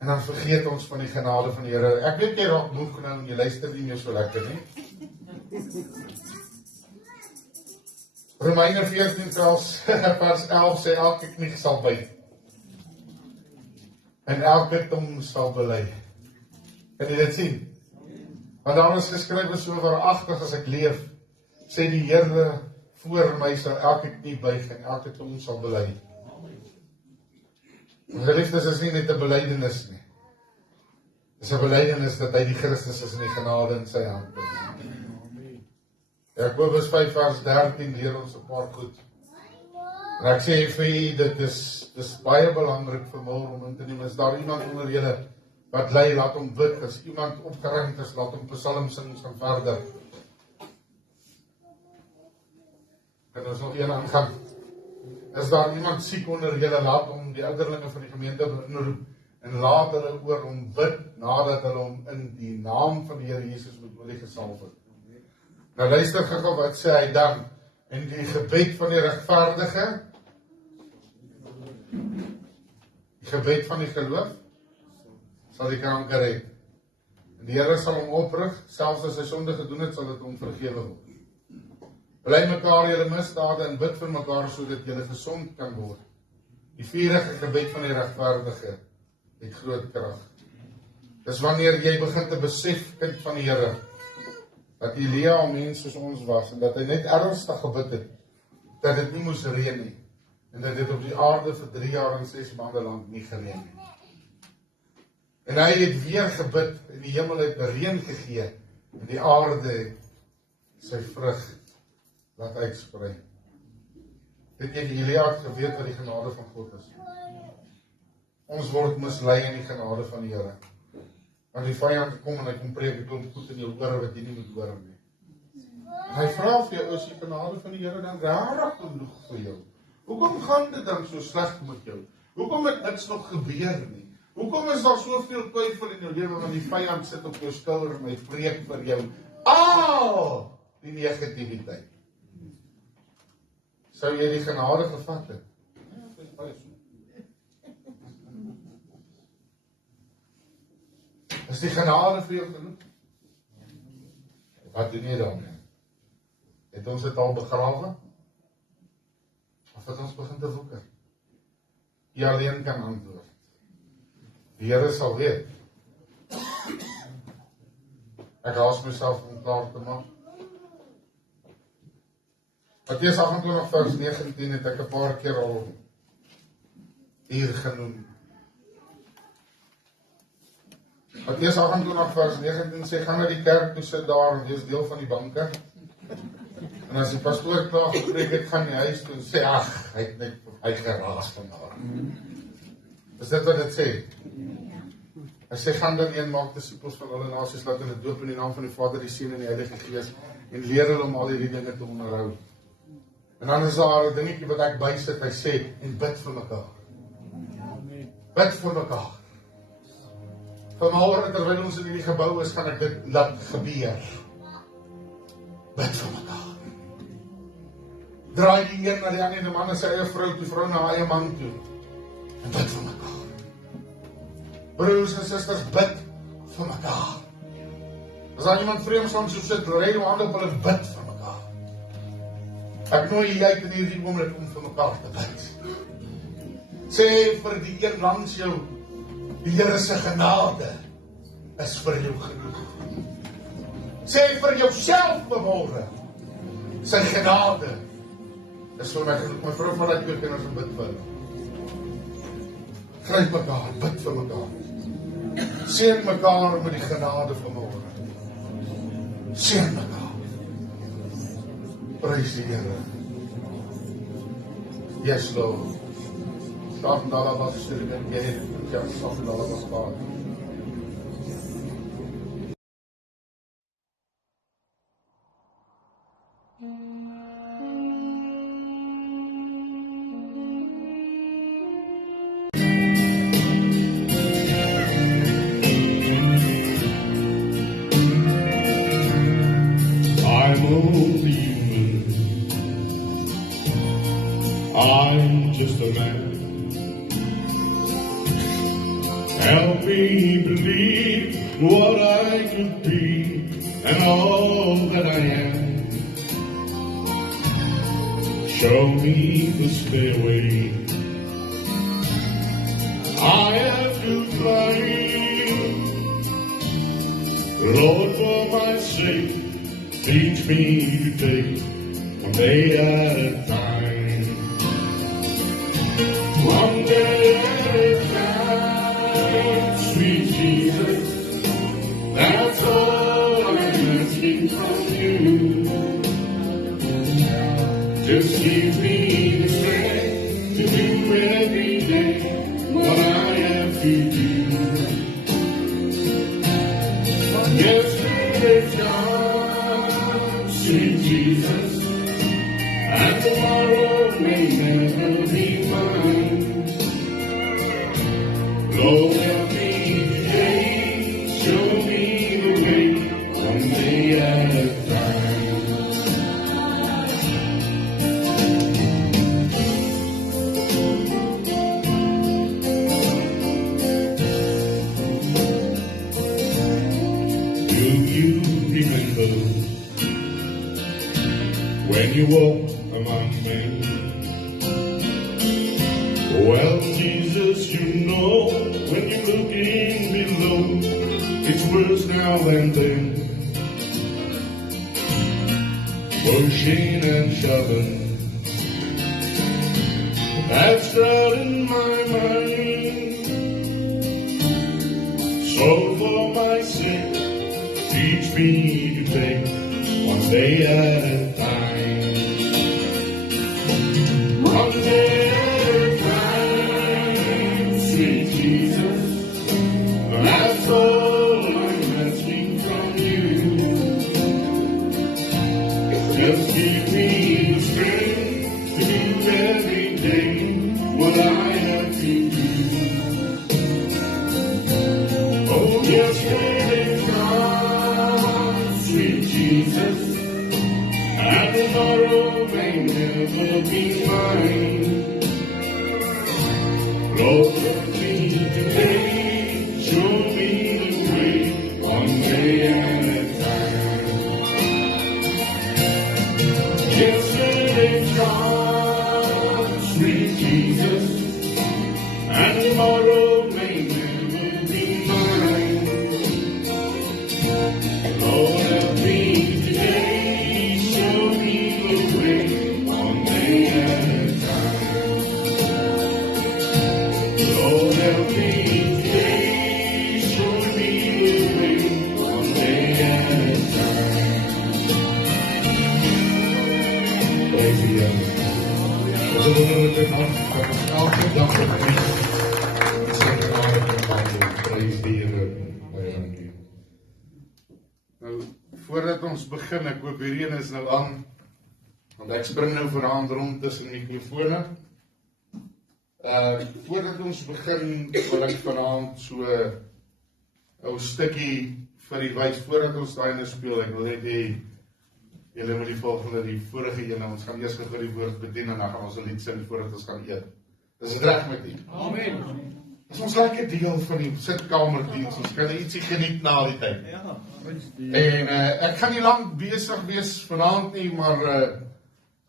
En dan vergeet ons van die genade van die Here. Ek weet jy raak moeg genoeg en jy luister nie meer so lekker nie. Romeine 14 vers 11 sê elke knie sal buig. En elke tong sal bely. Kan jy dit sien? Want daar is geskrywe so waaragtig as ek leef, sê die Here voor my sal elke knie buig en elke tong sal bely. Geliefdes, is nie net 'n belydenis nie. Dis 'n belydenis dat hy die Christus is en die genade in sy hand is. Jakobus 5 vers 13 leer ons 'n paar goed. En ek sê vir julle, dit is baie belangrik vir môre om in te neem. Is daar iemand onder julle wat ly, laat hom bid. As iemand opgeruimd is, laat hom psalm sing, ons gaan verder. Kan ons nog een aangaan? Is daar iemand siek onder julle, laat hom die ouderlinge van die gemeente inroep en laat hulle oor hom bid, nadat hulle hom in die naam van die Here Jesus met olie gesalf het. Nou luister gou wat sê hy dan, en die gebed van die regverdige, die gebed van die geloof, sal die kanker red. En die Here sal hom oprig, selfs as hy sonde gedoen het, sal dit hom vergewe word. Bely mekaar julle misdade en bid vir mekaar, sodat julle gesond kan word. Die vurige gebed van die regverdige het groot krag. Dis wanneer jy begin te besef, kind van die Here, dat Elia 'n mens soos ons was, en dat hy net ernstig gebid het, dat dit nie moes reën nie, en dat dit op die aarde vir 3 jaar en 6 maande lank nie gereën nie. En hy het weer gebid, en die hemel het reën gegee, en die aarde het sy vrug laat uitsprei. Het jy Elia het geweet wat die genade van God is? Ons word mislei in die genade van die Here. Want die vyand kom en hy kom preek, ek kom goed in jou ore wat jy nie moet hoor nie. En hy vra vir jou, is die genade van die Here dan rarig genoeg vir jou? Hoekom gaan dit dan so sleg met jou? Hoekom het niks nog gebeur nie? Hoekom is daar soveel twyfel in jou lewe, want die vyand sit op jou skouer en hy preek vir jou al die negativiteit? Sou jy die genade gevat het? Is die genade vir jou genoeg? Wat doen jy dan? Het ons dit al begrawe? Of het ons begin te woeker? Jy alleen kan antwoord. Die Here sal weet. Ek haas myself om klaar te maak. Matteus 28 vers 19 het ek 'n paar keer al hier genoem. Matteus 28 vers 19 sê, gaan na die kerk toe, sit daar en wees deel van die banke. En as die pastoor klaar gepreek het, gaan die huis toe en sê, ag, hy het net geraas vandaag. Is dit wat dit sê? Hy sê, gaan dan een, maak disippels van alle nasies, laat hulle doop in die naam van die Vader, die Seun en die Heilige Gees, en leer hulle om al hierdie dinge te onderhou. En dan is daar 'n dingetjie wat ek bysit, hy sê, en bid vir mekaar. Bid vir mekaar. Vanmorgen terwyl ons in hierdie gebou is, gaan ek dit laat gebeur. Bid vir mekaar. Draai die een na die ander, die man na sy eie vrou, die vrou na haar eie man toe. En bid vir mekaar. Broers en susters, bid vir mekaar. As daar iemand vreemd van so sit, lei jou hande op hulle, bid vir mekaar. Ek nooi jy uit in hierdie oomblik om vir mekaar te bid. Sê vir die een langs jou, die Here se genade is vir jou genoeg. Sê vir jouself vanmôre, sy genade is vir my genoeg. My vrou van dat jou kinders en bid vir hulle. Gryp mekaar, bid vir mekaar. Seën mekaar met die genade vanmôre. Seën mekaar. Prys die Here. Yes, Lord. Safdala was sürgen gelir, ya safdala was var. I'm only human. I'm just a man. Help me believe what I could be and all that I am. Show me the stairway I have to climb. Lord, for my sake, teach me to take one day at a time. One day at a time, sweet Jesus, that's all I'm asking from you. Just give me the strength to do every day what I have to do. Yesterday's gone, sweet Jesus, and tomorrow may never be mine. Lord, help me today, show me the way, one day at a time. Do you remember when you walked among men? Well, Jesus, you know, when you're looking below, it's worse now than then. Pushing and shoving, that's not in my mind. So for my sake, teach me to take one day at a time. One day at a time, sweet Jesus, that's all I'm asking from you. Just give me the strength to do every day what I have to do. Oh, yesterday's gone, sweet Jesus, and tomorrow may never be mine. Lord, help me today, show me the way, one day at a time. Yesterday's gone, sweet Jesus, and tomorrow may never be mine. Lord, help me today, show me the way, one day at a time. Lord, help me today, show me the way, one day at a time. Praise the Lord. Elke dag op die prys die Here baie dankie. Nou, voordat ons begin, ek hoop hierdie een is nou aan, want ek spring nou vanaand rond tussen mikrofone. Voordat ons begin, wil ek vanaand so ou stukkie vir die wys, voordat ons daai nou speel, ek wil net hê, julle moet die volgende, die vorige ene, ons gaan eers gou die woord bedien, en dan gaan ons 'n lied sing voordat ons gaan eet. Dis reg met u. Amen. Dis ons lekker deel van die sitkamerdiens, ons kan ietsie geniet na die tyd. Ja, En ek gaan nie lank besig wees vanaand nie, maar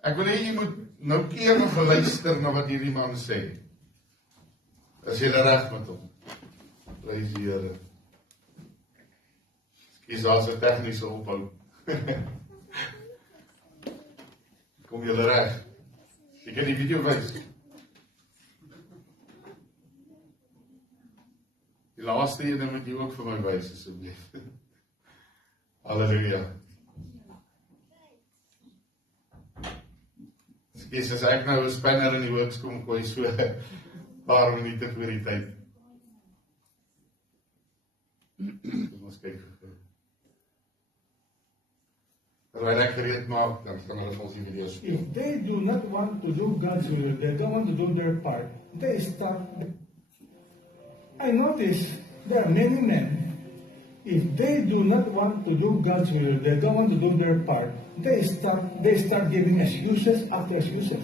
ek wil hê jy moet noukeurig luister na wat hierdie man sê. Is jy reg met hom? Prys die Here. Is daar 'n tegniese ophou? Kom julle reg? Ek kan die video wys. Die laaste ene moet jy ook vir my wys asseblief. Halleluja. Skus as ek nou 'n spanner in die hooks kom gooi so 'n paar minute voor die tyd. Ons kyk gou. Terwyl ek gereed maak, dan gaan hulle ons die video speel. If they do not want to do God's will, they don't want to do their part, they start. I notice there are many men, if they do not want to do God's will, they don't want to do their part, they start giving excuses after excuses.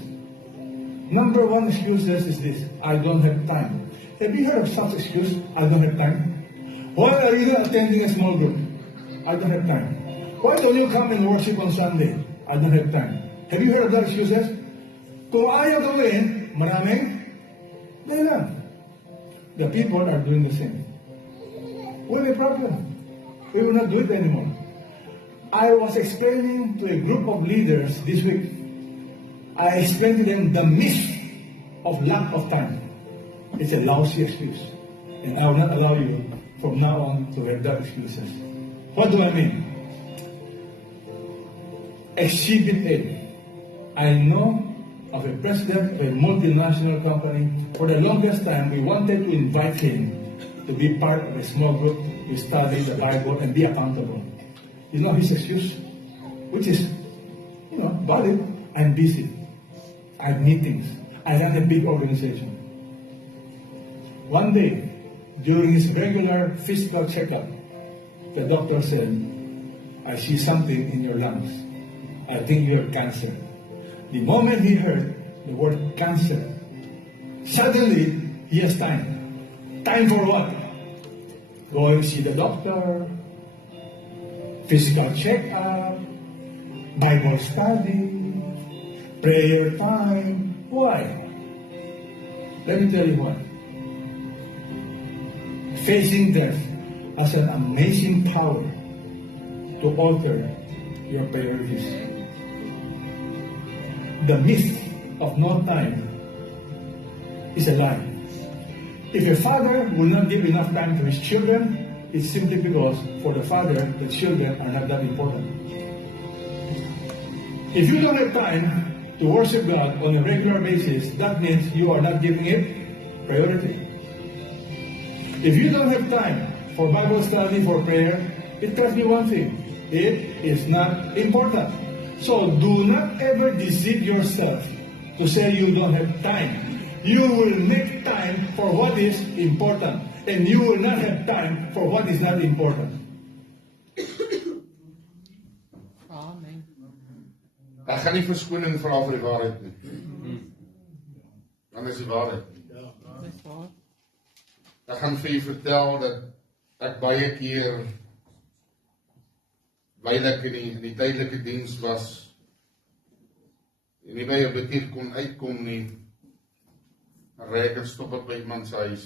Number one excuses is this: I don't have time. Have you heard of such excuse? I don't have time. Why are you not attending a small group? I don't have time. Why don't you come and worship on Sunday? I don't have time. Have you heard of that excuses? Kung ayaw gawin, maraming dahilan. The people are doing the same. We have a problem. We will not do it anymore. I was explaining to a group of leaders this week. I explained to them the myth of lack of time. It's a lousy excuse. And I will not allow you from now on to have that excuses. What do I mean? Exhibit A. I know of a president of a multinational company. For the longest time, we wanted to invite him to be part of a small group to study the Bible and be accountable. You know his excuse? Which is, valid. I'm busy. I have meetings. I run a big organization. One day, during his regular physical checkup, the doctor said, I see something in your lungs. I think you have cancer. The moment he heard the word cancer, suddenly he has time. Time for what? Go and see the doctor, physical checkup, Bible study, prayer time. Why? Let me tell you why. Facing death has an amazing power to alter your priorities. The myth of no time is a lie. If a father will not give enough time to his children, it's simply because for the father, the children are not that important. If you don't have time to worship God on a regular basis, that means you are not giving it priority. If you don't have time for Bible study, for prayer, it tells me one thing: it is not important. So do not ever deceive yourself to say you don't have time. You will make time for what is important, and you will not have time for what is not important. Amen. Ek gaan nie verskoning vra vir die waarheid nie. Dan is die waarheid. Dis waar. Ek gaan vir u vertel dat ek baie keer wyl ek in die tydelike diens was en nie by 'n butiek kon uitkom nie, dan ry ek en stop ek by iemand se huis.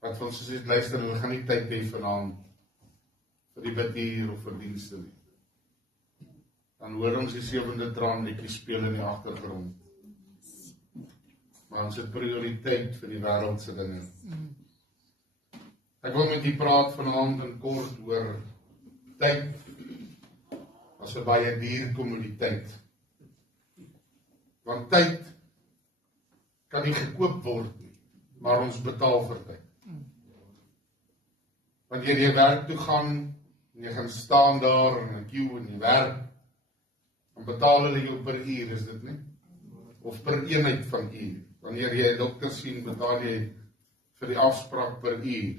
Wat vir ons sê, luister, hulle gaan nie tyd hê vanaand vir die bidduur of vir dienste nie. Dan hoor ons die 7de traan netjie speel in die agtergrond. Maar ons het prioriteit vir die wêreldse dinge. Ek wil met u praat vanaand in kort oor tyd as 'n baie duur kommoditeit. Want tyd kan nie gekoop word nie, maar ons betaal vir tyd. Wanneer jy werk toe gaan en jy gaan staan daar in 'n queue en jy werk, dan betaal hulle jou per uur, is dit nie? Of per eenheid van uur. Wanneer jy 'n dokter sien, betaal jy vir die afspraak per uur.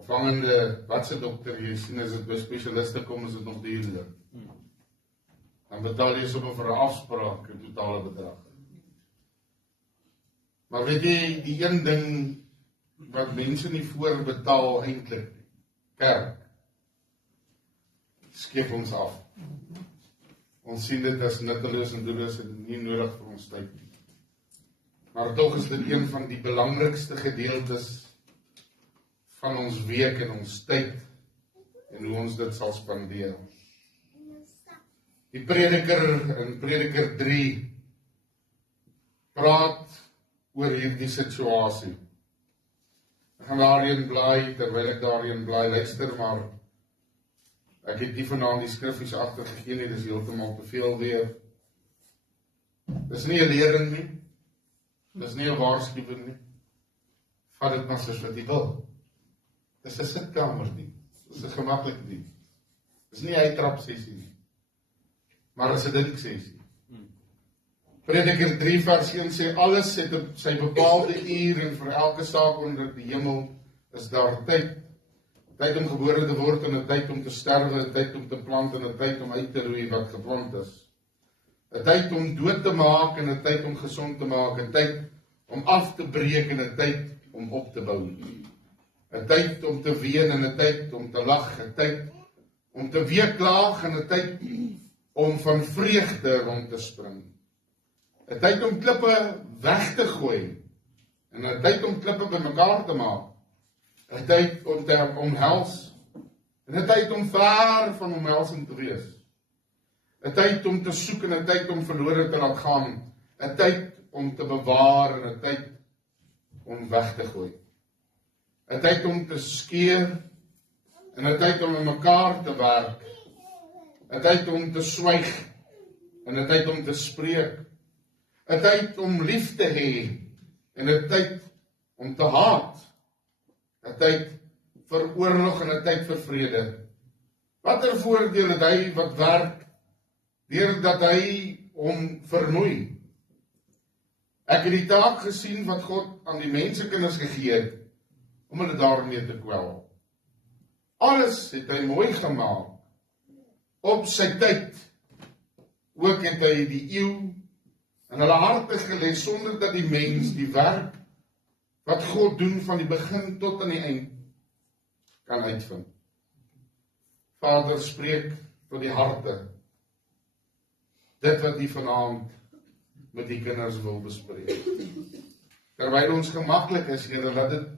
afhangende wat se dokter jy sien, as dit by spesialiste kom, is dit nog duurder. Dan betaal jy sommer vir 'n afspraak 'n totale bedrag. Maar weet jy, die een ding wat mense nie voorbetaal eintlik nie, kerk, skep ons af. Ons sien dit as nutteloos en doelloos en nie nodig vir ons tyd nie. Maar tog is dit een van die belangrikste gedeeltes van ons week en ons tyd en hoe ons dit sal spandeer. Die prediker in Prediker 3 praat oor hierdie situasie. Ek gaan daarin bly, terwyl ek daarin bly, luister maar. Ek het nie vanaand die skriffies agtergegee nie, dis heeltemal te veel weer. Dis nie 'n lering nie. Dis nie 'n waarskuwing nie. Vat dit maar soos wat jy wil. Dis 'n sitkamer nie. Dis 'n gemaklike ding. Dis nie 'n uittrap sessie nie. Maar is 'n dinksessie. Prediker 3 vers 1 sê, alles het op sy bepaalde uur en vir elke saak onder die hemel is daar tyd. Tyd om gebore te word en 'n tyd om te sterwe, 'n tyd om te plant en 'n tyd om uit te roei wat geplant is. 'n tyd om dood te maak en 'n tyd om gesond te maak, 'n tyd om af te breek en 'n tyd om op te bou. 'n tyd om te ween en 'n tyd om te lag, 'n tyd om te weeklaag en 'n tyd om van vreugde rond te spring. 'n tyd om klippe weg te gooi en 'n tyd om klippe bymekaar te maak. 'n tyd om te omhels en 'n tyd om ver van omhelsing te wees. 'n tyd om te soek en 'n tyd om verlore te laat gaan. 'n tyd om te bewaar en 'n tyd om weg te gooi. 'n tyd om te skeer en 'n tyd om aan mekaar te werk. 'n tyd om te swyg en 'n tyd om te spreek. 'n tyd om lief te hê en 'n tyd om te haat. 'n tyd vir oorlog en 'n tyd vir vrede. Watter voordeel het hy wat werk deurdat hy hom vermoei? Ek het die taak gesien wat God aan die mensekinders gegee het om hulle daarmee te kwel. Alles het hy mooi gemaak op sy tyd. Ook het hy die eeu in hulle harte gelê sonder dat die mens die werk wat God doen van die begin tot aan die eind kan uitvind. Vader, spreek tot die harte. Dit wat U vanaand met die kinders wil bespreek. Terwyl ons gemaklik is, Here, laat dit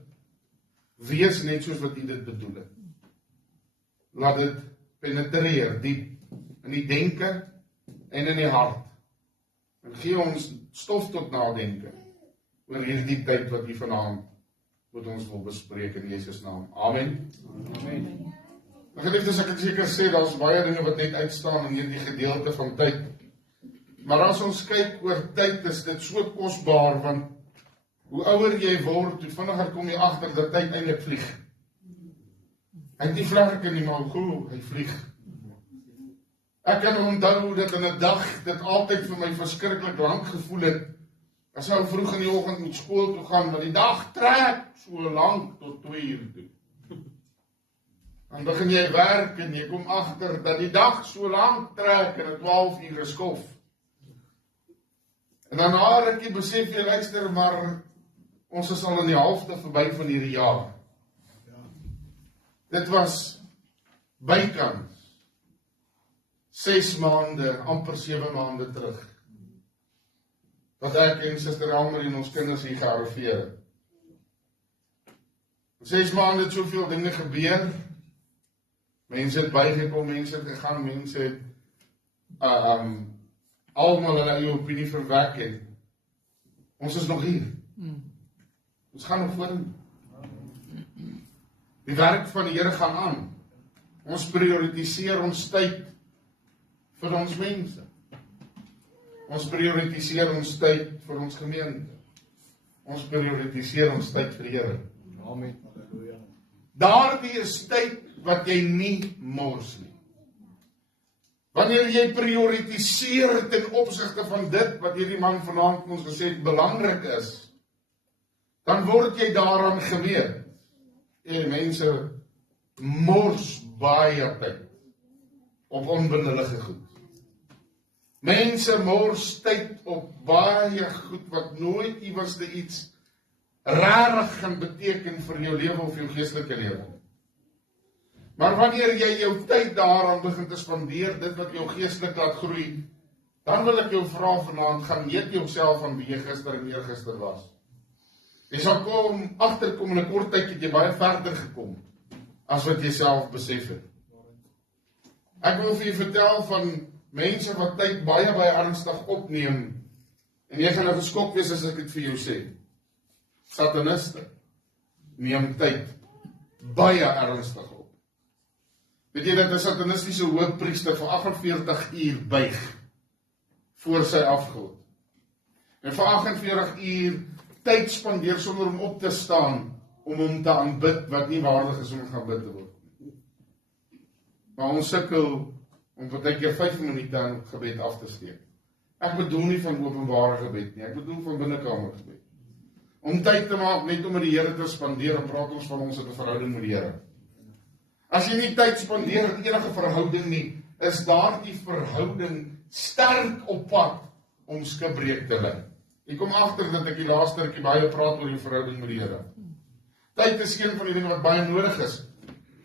wees net soos wat U dit bedoel het. Laat dit penetreer diep in die denke en in die hart. En gee ons stof tot nadenke oor hierdie tyd wat U vanaand met ons wil bespreek in Jesus naam. Amen. Amen. Maar geliefdes, ek kan seker sê, daar's baie dinge wat net uitstaan in hierdie gedeelte van tyd. Maar as ons kyk oor tyd, is dit so kosbaar, want hoe ouer jy word, hoe vinniger kom jy agter dat tyd eintlik vlieg. Hy het nie vlerke nie, maar hoe, hy vlieg. Ek kan onthou dat in 'n dag dit altyd vir my verskriklik lank gevoel het, as ou vroeg in die oggend moet skool toe gaan, want die dag trek so lank tot 2 uur toe. Dan begin jy werk en jy kom agter dat die dag so lank trek en 12 ure skof. En dan na rukkie besef jy, luister, maar ons is al in die helfte verby van hierdie jaar. Dit was bykans 6 maande, amper 7 maande terug, wat ek en Suster Elmer en ons kinders hier gearriveer het. 6 maande het soveel dinge gebeur. Mense het bygekom, mense het gegaan, mense het almal hulle eie opinie verwek en ons is nog hier. Ons gaan nog vorentoe. Die werk van die Here gaan aan. Ons prioritiseer ons tyd vir ons mense. Ons prioritiseer ons tyd vir ons gemeente. Ons prioritiseer ons tyd vir die Here. Amen. Halleluja. Daardie is tyd wat jy nie mors nie. Wanneer jy prioritiseer ten opsigte van dit wat hierdie man vanaand ons gesê het belangrik is, dan word jy daaraan gemeet. En mense mors baie tyd op onbenullige goed. Mense mors tyd op baie goed wat nooit iewers iets rarig gaan beteken vir jou lewe of jou geestelike lewe. Maar wanneer jy jou tyd daaraan begin te spandeer, dit wat jou geestelik laat groei, dan wil ek jou vra vanaand, gaan meet jouself aan wie jy gister en eergister was. Jy sal agterkom in 'n kort tyd het jy baie verder gekom as wat jy self besef het. Ek wil vir jou vertel van mense wat tyd baie ernstig opneem, en jy gaan nou geskok wees as ek dit vir jou sê. Sataniste neem tyd baie ernstig op. Weet jy dat 'n satanistiese hoofpriester vir 48 uur buig voor sy afgod. En vir 48 uur tyd spandeer sonder om op te staan om hom te aanbid wat nie waardig is om gaan bid te word. Maar ons sukkel om partykeer 5 minute aan gebed af te steek. Ek bedoel nie van openbare gebed nie, ek bedoel van binnekamer gebed. Om tyd te maak net om met die Here te spandeer, en praat ons van ons het 'n verhouding met die Here. As jy nie tyd spandeer in enige verhouding nie, is daardie verhouding sterk op pad om skipbreek te lei. Ek kom agter dat ek die laaste rukkie baie praat oor die verhouding met die Here. Tyd is een van die dinge wat baie nodig is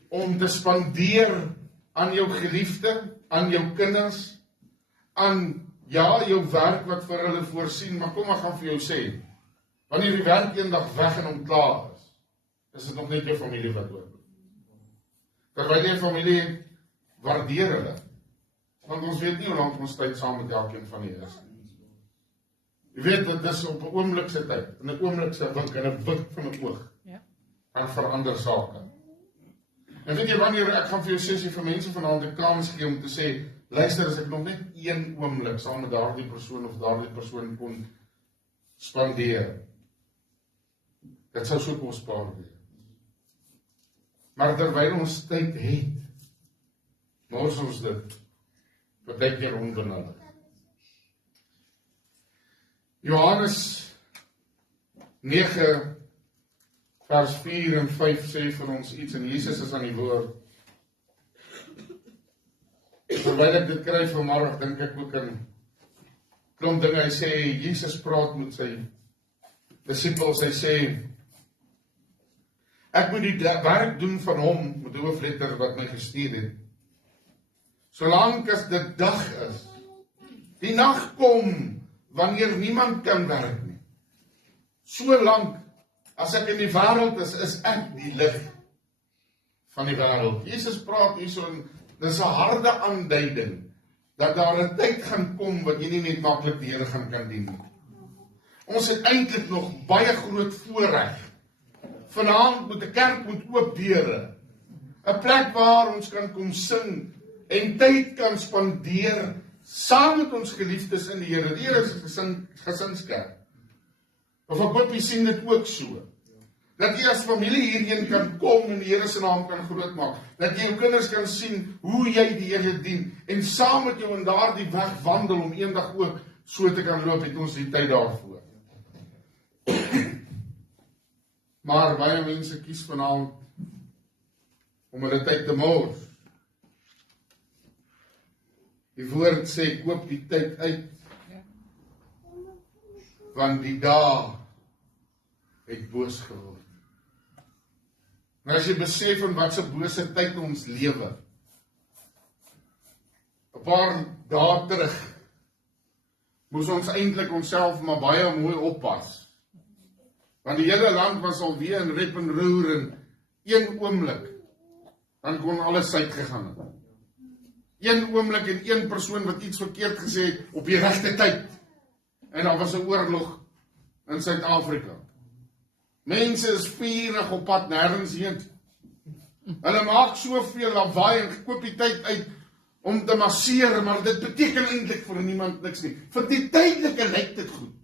om te spandeer aan jou geliefde, aan jou kinders, aan jou werk wat vir hulle voorsien, maar kom ek gaan vir jou sê, wanneer die werk eendag weg en ontklaar is dit nog net jou familie wat oorloop. Terwyl die familie waardeer hulle, want ons weet nie hoe lank ons tyd saam met elkeen van die is. Jy weet, dit is op 'n oomblikse tyd, in 'n oomblikse wink, in 'n wink van 'n oog, en verander sake. En weet jy, wanneer ek gaan vir jou sessie vir mense vanaand 'n kans gee om te sê, luister, as ek nog net 1 oomblik saam met daardie persoon of daardie persoon kon spandeer, dit sou so kosbaar wees. Maar terwyl ons tyd het, mors ons dit partykeer onbenullig. Johannes 9 vers 4 en 5 sê vir ons iets, en Jesus is aan die woord. Terwyl ek dit kry vanmôre, dink ek ook aan klomp dinge. Hy sê, Jesus praat met sy disippels, hy sê, ek moet die werk doen van hom, met die hoofletter wat my gestuur het. Solank as dit dag is, die nag kom, wanneer niemand kan werk nie. So lank, as ek in die wêreld is ek die lig van die wêreld. Jesus praat hierso, en dis 'n harde aanduiding, dat daar 'n tyd gaan kom, wat jy nie net maklik die Here gaan kan dien nie. Ons het eintlik nog baie groot voorreg. Vanaand moet 'n kerk met oop deure, 'n plek waar ons kan kom sing, en tyd kan spandeer, saam met ons geliefdes in die Here. Die Here is 'n gesinskerk. Of ek hoop jy sien dit ook so. Dat jy as familie hierheen kan kom en die Here se naam kan groot maak. Dat jy jou kinders kan sien hoe jy die Here dien, en saam met jou in daardie weg wandel om eendag ook so te kan loop, het ons die tyd daarvoor. Maar baie mense kies vanaand om hulle tyd te mors. Die woord sê, koop die tyd uit, want die dae het boos geword. Maar as jy besef in wat se bose tyd ons lewe, 'n paar dae terug, moes ons eintlik onsself maar baie mooi oppas. Want die hele land was alweer in rep en roer, en een oomblik, dan kon alles uit gegaan het. Een oomblik en een persoon wat iets verkeerd gesê het op die regte tyd. En daar was 'n oorlog in Suid-Afrika. Mense is vurig op pad nêrens heen. Hulle maak soveel lawaai en koop die tyd uit om te masseer, maar dit beteken eintlik vir niemand niks nie. Vir die tydelike lyk dit goed.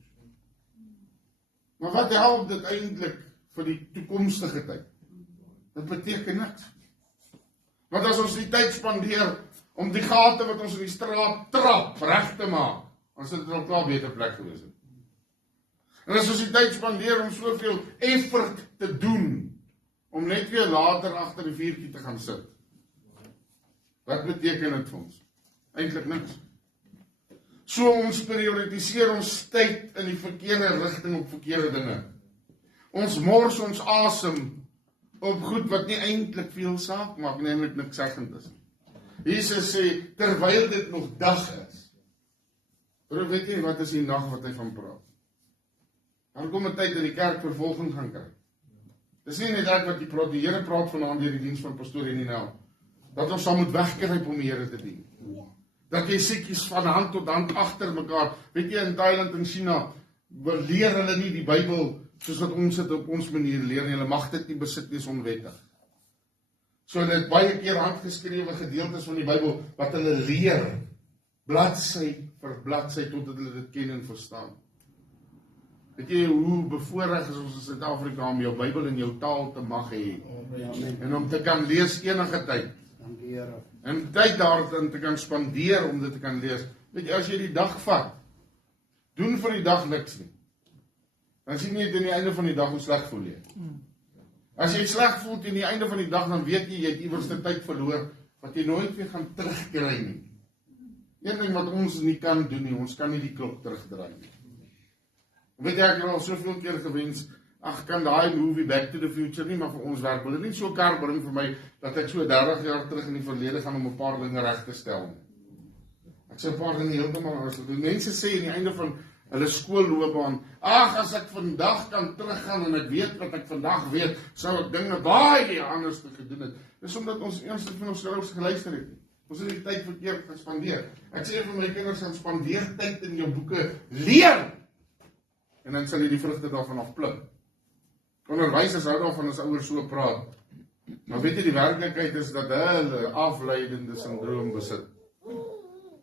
Maar wat help dit eintlik vir die toekomstige tyd? Dit beteken niks. Want as ons die tyd spandeer om die gate wat ons in die straat trap reg te maak, dan sal dit al klaar beter plek gewees het. En as ons die tyd spandeer om soveel effort te doen om net weer later agter die vuurtjie te gaan sit. Wat beteken dit vir ons? Eintlik niks. So ons prioritiseer ons tyd in die verkeerde rigting op verkeerde dinge. Ons mors ons asem op goed wat nie eintlik veel saak maak nie, eintlik niks seggend is. Jesus sê, terwyl dit nog dag is. Maar weet jy, wat is die nag wat hy van praat? Dan kom 'n tyd dat die kerk vervolging gaan kry. Dis nie net ek wat die praat, die Here praat vanaand deur die diens van pastoor en nou. Dat ons sal moet wegkruip om die Here te dien. Dat jy siekies van hand tot hand agter mekaar, weet jy, in Thailand en China, leer hulle nie die Bybel soos wat ons dit op ons manier leer, en hulle mag dit nie besit nie, is onwettig. So dit baie keer handgeskrewe gedeeltes van die Bybel, wat hulle leer, bladsy vir bladsy, totdat hulle dit ken en verstaan. Weet jy hoe bevoorreg is ons in Suid-Afrika om jou Bybel in jou taal te mag hê, en om te kan lees enige tyd, en tyd daarin te kan spandeer om dit te kan lees. Weet jy, as jy die dag vat, doen vir die dag niks nie, dan sien jy dit in die einde van die dag hoe sleg voel jy. As jy sleg voel teen die einde van die dag, dan weet jy het iewers die tyd verloor, wat jy nooit weer gaan terugkry nie. Een ding wat ons nie kan doen nie, ons kan nie die klok terugdraai nie. Weet jy, ek het al soveel keer gewens, ag, kan daai movie Back to the Future nie, maar vir ons werk, wil dit nie so kar bring vir my, dat ek so 30 jaar terug in die verlede gaan om 'n paar dinge reg te stel nie. Ek sê 'n paar dinge heeltemal anders. Mense sê aan die einde van hulle skoolloopbaan, ag, as ek vandag kan teruggaan en ek weet wat ek vandag weet, sou ek dinge baie anders te gedoen het. Dis omdat ons eerste van ons selfs geluister het. Ons het die tyd verkeerd gespandeer. Ek sê vir my kinders, gaan spandeer tyd in jou boeke, leer! En dan sal jy die vrugte daarvan afpluk. Onderwysers hou daarvan as ouers so praat. Maar weet jy, die werklikheid is dat hulle afleidende syndroom besit.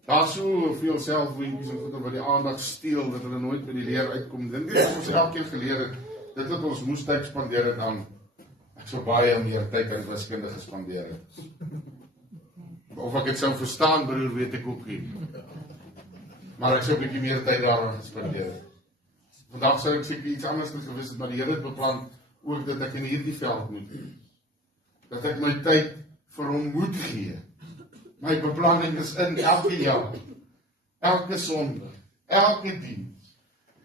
Daar is soveel selfwinkies en goede wat die aandag steel, dat hulle nooit by die leer uitkom. Dink jy, as ons elkeen geleer het, dit wat ons moes tyd spandeer het aan, ek sou baie meer tyd aan wiskunde gespandeer het. Of ek het sou verstaan, broer, weet ek ook nie. Maar ek sou 'n bietjie meer tyd daaraan gespandeer het. Vandag sou ek seker iets anders gewis het, maar die Here het beplan ook dat ek in hierdie veld moet. Dat ek my tyd vir hom moet gee. My beplanning is in elke jaar, elke Sondag, elke diens.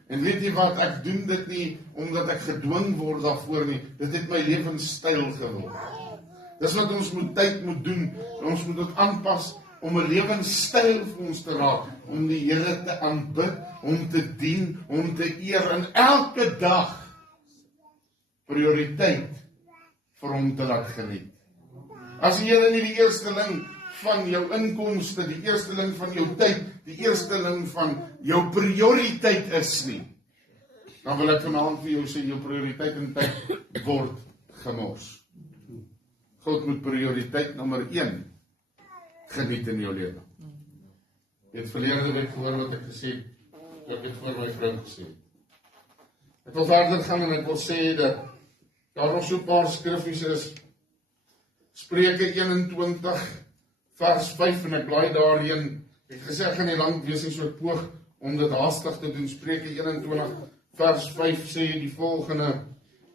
En weet jy wat, ek doen dit nie omdat ek gedwing word daarvoor nie. Dit het my lewenstyl geword. Dis wat ons moet tyd moet doen. Ons moet dit aanpas om 'n lewenstyl vir ons te raak, om die Here te aanbid, om te dien, om te eer en elke dag prioriteit vir hom te laat geniet. As die Here nie die eersteling van jou inkomste, die eersteling van jou tyd, die eersteling van jou prioriteit is nie, dan wil ek vanaand vir jou sê, jou prioriteit en tyd word gemors. God moet prioriteit nommer 1 geniet in jou lewe. Jy het verlede week gehoor wat ek gesê het, wat ek voor my vrou gesê het. Ek wil verder gaan en ek wil sê dat daar nog so 'n paar skriffies is. Spreuke 21 vers 5 en ek blaai daarheen. Ek het gesê ek gaan nie lank wees nie, so ek poog om dit haastig te doen. Spreuke 21 vers 5 sê die volgende.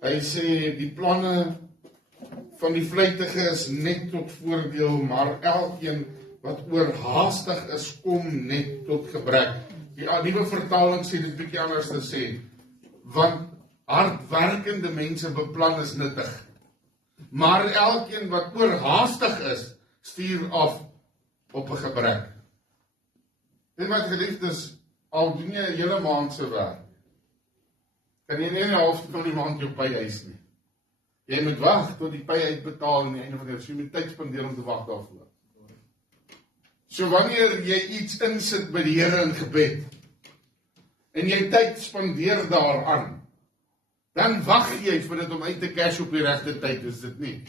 Hy sê die planne van die vlytige is net tot voordeel, maar elkeen wat oorhaastig is, kom net tot gebrek. Die nuwe vertaling sê dit bietjie anders te sê, want hardwerkende mense beplan is nuttig, maar elkeen wat oorhaastig is, stuur af op 'n gebrek. Dit wat geliefdes, al doen jy 'n hele maand se werk, kan jy nie 'n halfte van die maand jou pay eis nie. Jy moet wag tot die pay uitbetaal aan die einde van die jaar. So jy moet tyd spandeer om te wag daarvoor. So wanneer jy iets insit by die Here in gebed, en jy tyd spandeer daaraan, dan wag jy vir dit om uit te cash op die regte tyd, is dit nie.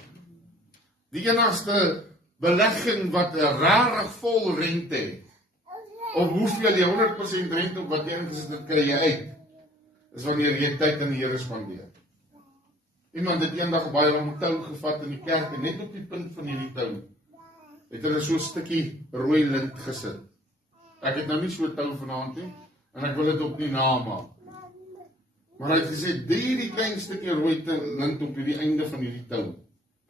Die enigste belegging wat 'n rarig vol rente het, of hoeveel jy 100% rente op wat jy ingesit het, kry jy uit, is wanneer jy tyd in die Here spandeer. Iemand het eendag baie lang tou gevat in die kerk, en net op die punt van hierdie tou, het hulle so 'n stukkie rooi lint gesit. Ek het nou nie so tou vanaand nie, en ek wil dit ook nie namaak. Maar hy het gesê, die klein stukkie rooi lint op die einde van hierdie tou,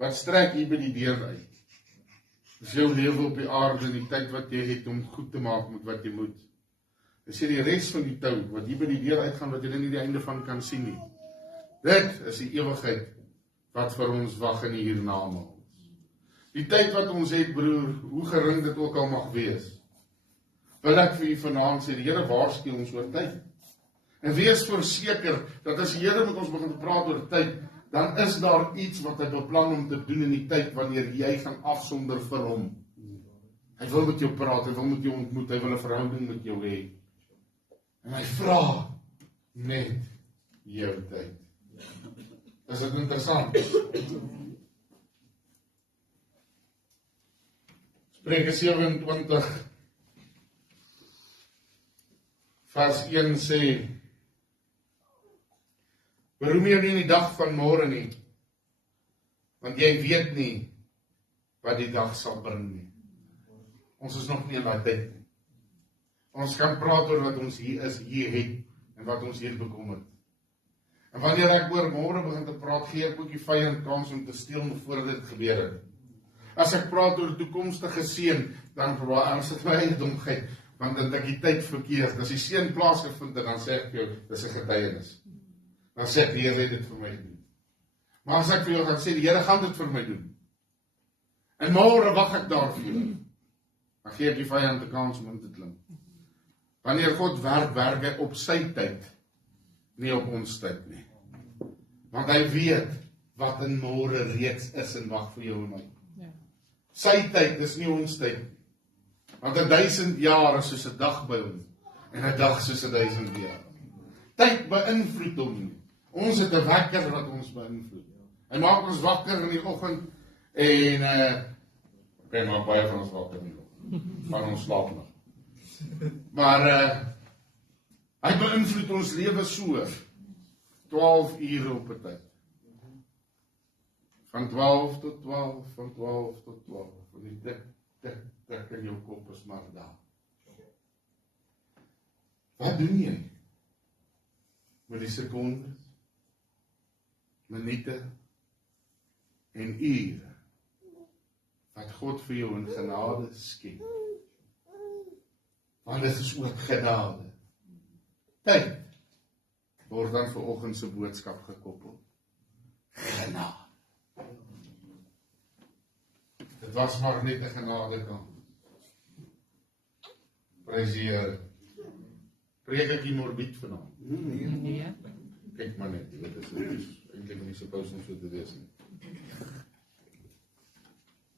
wat strek hier by die deur uit. Dis jou lewe op die aarde en die tyd wat jy het om goed te maak met wat jy moet. Dis hier die res van die tou, wat hier by die deur uitgaan, wat jy nie die einde van kan sien nie. Dit is die ewigheid wat vir ons wag in die hiernamaals. Die tyd wat ons het, broer, hoe gering dit ook al mag wees, wil ek vir u vanaand sê, die Here waarsku ons oor tyd. En wees verseker, dat as die Here met ons begin te praat oor tyd, dan is daar iets wat hy beplan om te doen in die tyd, wanneer jy gaan afsonder vir hom. Hy wil met jou praat, hy wil met jou ontmoet, hy wil 'n verhouding met jou hê. En hy vra net jou tyd. Is dit interessant? Spreuke 27 vers 1 sê, beroem jou nie in die dag van môre nie, want jy weet nie wat die dag sal bring nie. Ons is nog nie in daai tyd nie. Ons kan praat oor wat ons hier is, hier het, en wat ons hier bekom het. En wanneer ek oor môre begin te praat, gee ek ook die vyand kans om te steel voor dit gebeur het. As ek praat oor toekomstige seën, dan is dit my eie domheid, want dan ek die tyd verkeerd. As die seën plaasgevind het, dan sê ek vir jou, dis 'n getuienis. Dan sê ek, die Here het dit vir my doen. Maar as ek vir jou gaan sê, die Here gaan dit vir my doen, en môre wag ek daar vir jou, dan gee ek die vyand 'n kans om in te klim. Wanneer God werk, werk hy op sy tyd, nie op ons tyd nie. Want hy weet wat in môre reeds is en wag vir jou en my. Ja. Sy tyd is nie ons tyd nie. Want 1000 jaar is soos 'n dag by hom, en 'n dag soos 1000 jaar. Tyd beïnvloed hom nie. Ons het 'n wekker wat ons beïnvloed. Hy maak ons wakker in die oggend, en okay, maar baie van ons wakker in die oggend, van ons slaap nog. Maar hy beïnvloed ons lewe so, 12 ure op 'n tyd. Van 12 tot 12, van 12 tot 12, van die tik in jou kop is maar daar. Wat doen jy met die sekondes, minute en ure wat God vir jou in genade skenk? Want dit is ook genade. Tyd word dan vanoggend se boodskap gekoppel. Genade. Dit was maar net 'n genadekant. Prys die Here. Preek ek nie morbied vanaand? Nee. Kyk maar net, dit is eintlik nie supposed om so te wees nie.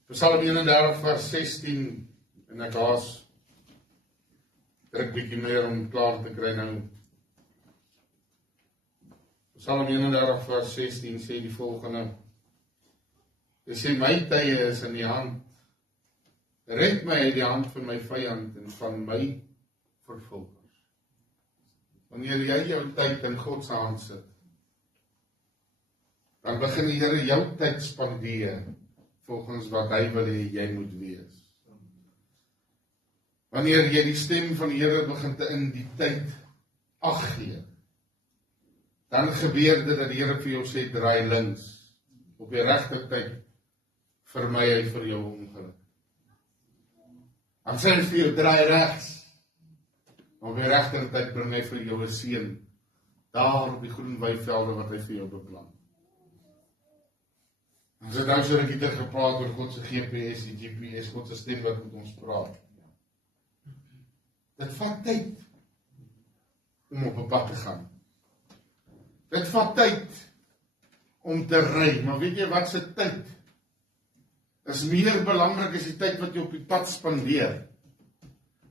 Psalm 31 vers 16, en ek haas druk bietjie meer om klaar te kry nou. Psalm 31 vers 16 sê die volgende: Hy sê, my tye is in die hand, red my uit die hand van my vyand en van my vervolgers. Wanneer jy jou tyd in God se hand sit, dan begin die Here jou tyd spandeer volgens wat hy wil hê jy moet wees. Wanneer jy die stem van die Here begin te in die tyd ag gee, dan gebeur dit dat die Here vir jou sê, draai links, op die regte tyd, vermy hy vir jou ongeluk. Dan sê hy vir jou, draai regs, op die regte tyd bring hy vir jou 'n seën, daar op die groen weivelde wat hy vir jou beplan. En so nou so 'n bietjie gepraat oor God se GPS, die GPS, God se stem wat met ons praat. Dit vat tyd om op 'n pad te gaan. Dit vat tyd om te ry, maar weet jy wat se tyd is meer belangrik as die tyd wat jy op die pad spandeer.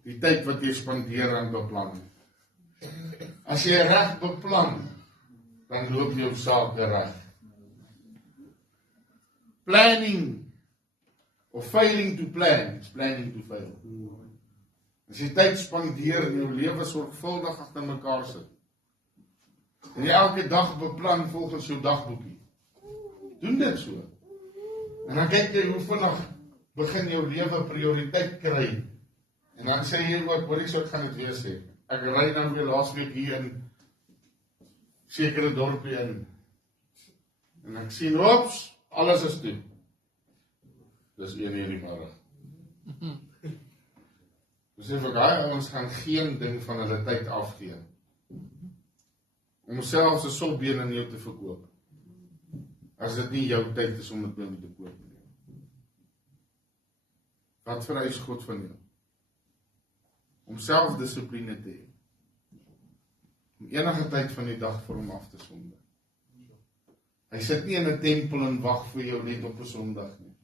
Die tyd wat jy spandeer aan beplan. As jy reg beplan, dan loop jou sake reg. Planning of failing to plan is planning to fail. As jy tyd spandeer en jou lewe sorgvuldig agter mekaar sit, en jy elke dag beplan volgens jou dagboekie, doen dit so. En dan kyk jy hoe vinnig begin jou lewe prioriteit kry. En dan sê jy ook, hoor ek gaan dit weer sê. Ek ry nou weer laasweek hier in sekere dorpie in. En ek sien, ops, alles is toe. Dis 1 uur die middag. Besef ek, daai ouens gaan geen ding van hulle tyd afgee. Om selfs 'n sopbeen aan jou te verkoop. As dit nie jou tyd is om dit by hom te koop nie. Wat vereis God van jou? Om selfdissipline te hê. Om enige tyd van die dag vir hom af te sonde. Hy sit nie in 'n tempel en wag vir jou net op 'n Sondag nie.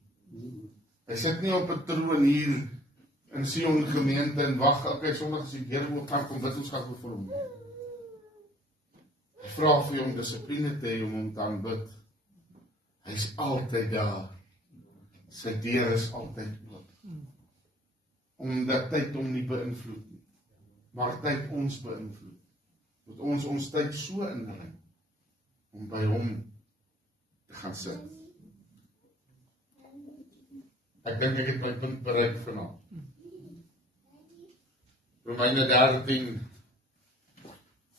Hy sit nie op 'n troon hier in Sion gemeente en wag, okay, Sondag as die Here wil kom, dit ons gaan vir hom. Hy vra vir jou om dissipline te hê om hom te aanbid. Hy's altyd daar. Sy deur is altyd oop. Omdat tyd hom nie beïnvloed nie, maar tyd ons beïnvloed. Moet ons tyd so inbring om by hom te gaan sit. Ek dink ek het my punt bereik vanaand. Romeine 13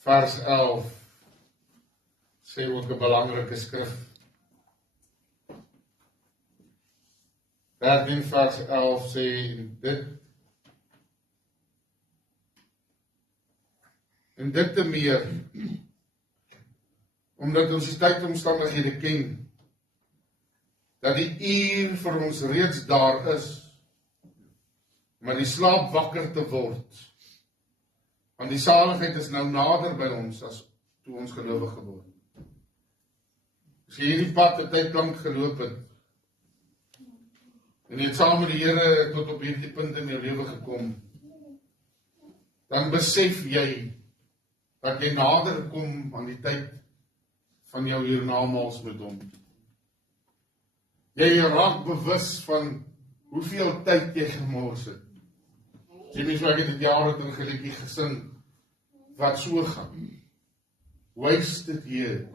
vers 11 sê ook 'n belangrike skrif. 13 vers 11 sê dit. En dit te meer, omdat ons die tydsomstandighede ken, dat die uur vir ons reeds daar is, maar die slaap wakker te word. Want die saligheid is nou nader by ons as toe ons gelowig geword. As jy hierdie pad 'n tyd lank geloop het, en jy het saam met die Here tot op hierdie punt in jou lewe gekom, dan besef jy dat jy nader kom aan die tyd van jou hiernamaals met hom. Jy raak bewus van hoeveel tyd jy gemors het. Jy mens maar, ek het dit jare terug 'n liedjie gesing wat so gaan. Wasted years.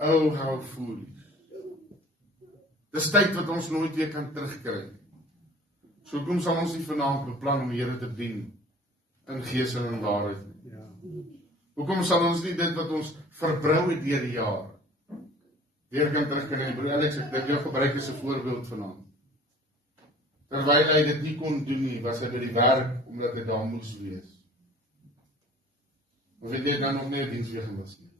Oh, how foolish. Dis tyd wat ons nooit weer kan terugkry. So hoekom sal ons nie vanaand beplan om die Here te dien in gees en in waarheid nie? Hoekom sal ons nie dit wat ons verbrou het deur die jare weer kan terugkry? Broer Alex, ek dink jou gebruik as 'n voorbeeld vanaand. Terwyl hy dit nie kon doen nie, was hy by die werk omdat hy daar moes wees. Of het jy dan nog nie 'n diens weer gemis nie?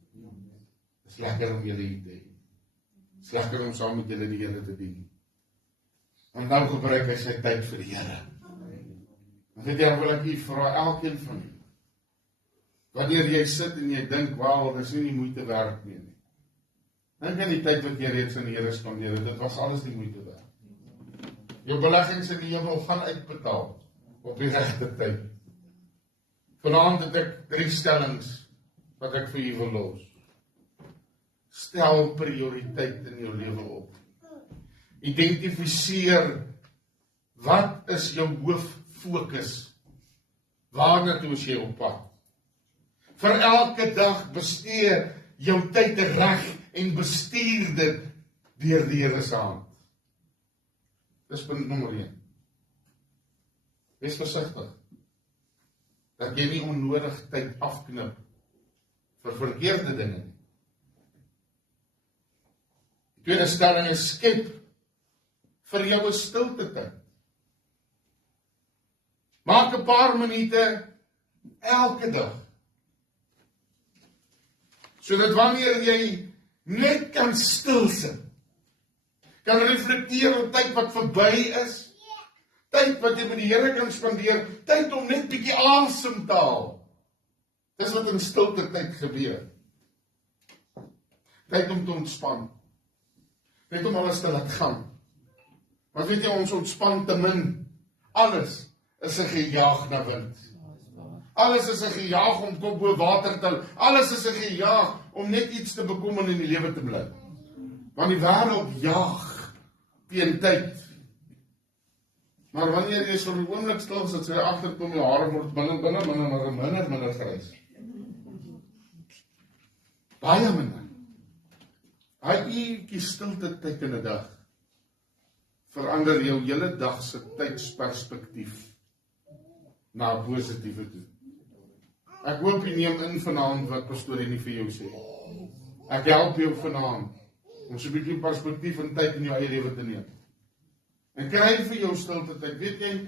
Dit is lekker om julle hier te hê. Dit is lekker om saam met julle die Here te dien. En nou gebruik hy sy tyd vir die Here. En weet jy, dan wil ek hier vra elkeen van julle. Wanneer jy sit en jy dink, wauw, dit is nie moeite werd nie. Dink aan die tyd wat jy reeds in die Here spandeer het, dit was alles nie moeite werd. Jou beleggings in die hemel gaan uitbetaal op die regte tyd. Vanaand het ek 3 stellings wat ek vir u wil los. Stel prioriteit in jou lewe op. Identifiseer wat is jou hooffokus? Waarna toe is jy op pad? Vir elke dag bestee jou tyd reg en bestuur dit deur die Here se hand. Dis punt nommer 1. Wees versigtig dat jy nie onnodig tyd afknip vir verkeerde dinge nie. Die tweede stelling is skep vir jou 'n stilte tyd. Maak 'n paar minute elke dag. Sodat wanneer jy net kan stil sit, kan reflekteer op tyd wat verby is, tyd wat jy met die Here kan spandeer, tyd om net bietjie asem te haal. Dis wat in stilte tyd gebeur. Tyd om te ontspan. Net om alles te laat gaan. Maar weet jy, ons ontspan te min. Alles is 'n gejaag na wind. Alles is 'n gejaag om kop bo water te hou. Alles is 'n gejaag om net iets te bekom en in die lewe te bly. Want die wêreld jaag teen tyd. Maar wanneer jy so 'n oomblik stil sit, sê jy agterkom jou hare word minder grys. Baie minder. Daai uurtjie stilte tyd in 'n dag verander jou hele dag se tydsperspektief na 'n positiewe toe. Ek hoop jy neem in vanaand wat pastoor nie vir jou sê. Ek help jou vanaand om so 'n bietjie perspektief en tyd in jou eie lewe te neem. En kry vir jou stilte tyd. Weet jy,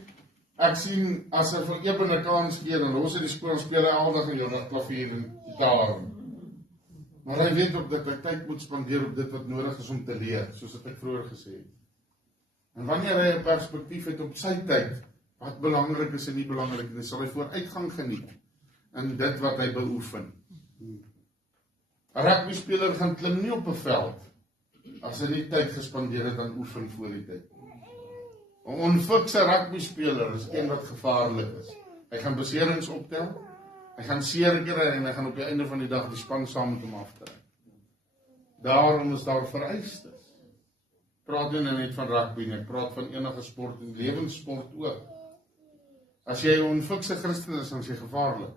ek sien as hy vir een 'n kans gee, dan los hy die skool en speel hy aldag in jou rug klavier en gitaar. Maar hy weet ook dat hy tyd moet spandeer op dit wat nodig is om te leer, soos wat ek vroeër gesê het. En wanneer hy 'n perspektief het op sy tyd, wat belangrik is en nie belangrik is, sal hy vooruitgang geniet in dit wat hy beoefen. 'n Rugbyspeler gaan klim nie op 'n veld as hy nie tyd gespandeer het aan oefen voor die tyd. 'n Onfikse rugbyspeler is een wat gevaarlik is. Hy gaan beserings optel, hy gaan seer kry en hy gaan op die einde van die dag die span saam met hom aftrek. Daarom is daar vereistes. Praat nie net van rugby nie, ek praat van enige sport en lewenssport ook. As jy 'n onfikse Christen is, dan is jy gevaarlik.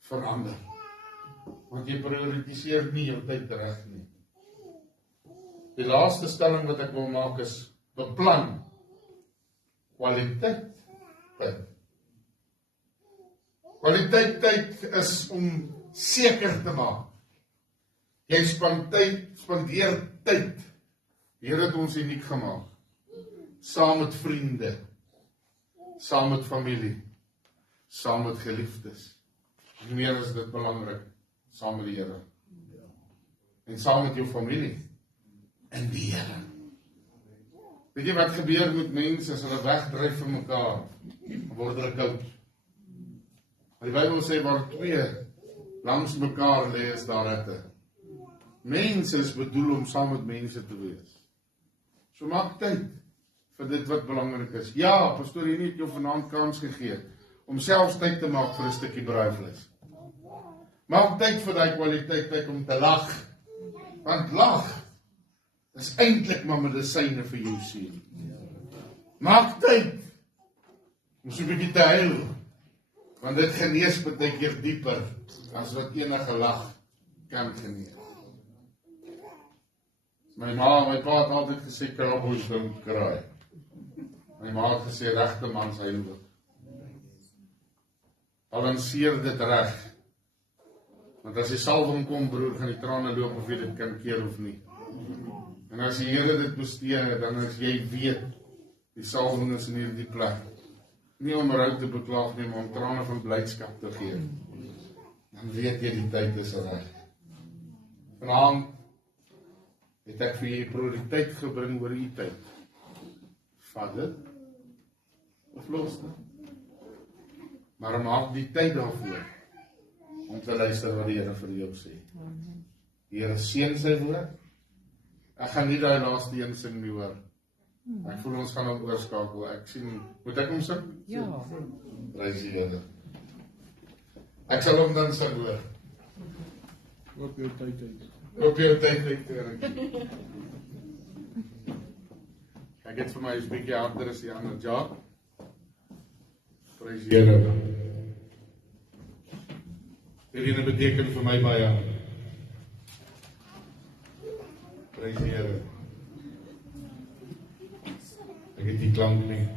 Verander. Want jy prioritiseer nie jou tyd reg nie. Die laaste stelling wat ek wil maak is, beplan kwaliteit tyd. Kwaliteit tyd is om seker te maak. Jy spandeer tyd. Die Here het ons uniek gemaak. Saam met vriende, saam met familie, saam met geliefdes. En meer is dit belangrik, saam met die Here. En saam met jou familie en die Here. Weet jy wat gebeur met mense as hulle wegdryf van mekaar? Dan word hulle koud. Die Bybel sê waar twee langs mekaar lê, is daar hitte. Mense is bedoel om saam met mense te wees. So maak tyd vir dit wat belangrik is. Ja, pastoor, jy het jou vanaand kans gegee om selfs tyd te maak vir 'n stukkie braaivleis. Maak tyd vir daai kwaliteit tyd om te lag. Want lag is eintlik maar medisyne vir jou siel. Maak tyd om so 'n bietjie te huil. Want dit genees baie keer dieper as wat enige lag kan genees. My pa het altyd gesê, cowboys don't cry. My ma het gesê, regte mans huil ook. Balanseer dit reg. Want as die salwing kom, broer, gaan die trane loop of jy dit kan keer of nie. En as die Here dit bestee, dan as jy weet, die salwing is in hierdie plek. Nie om rou te beklaag nie, maar om trane van blydskap te gee. Dan weet jy die tyd is reg. Vanaand het ek vir jy prioriteit gebring oor die tyd. Vat dit of los dit. Maar maak die tyd daarvoor om te luister wat die Here vir jou sê. Die Here seën sy woord. Ek gaan nie daai laaste een sing nie hoor. Ek voel ons gaan hom oorskakel. Ek sien, moet ek hom sing? Ja. Prys die Here. Ek sal hom dan sing hoor. Op jou tyd uit. Op jou tyd uit te ring. Ek het vir my 'n bietjie harder as die ander job. Prys die Here. Hierdie beteken vir my baie. Prys die Here. Ek het die klank nie.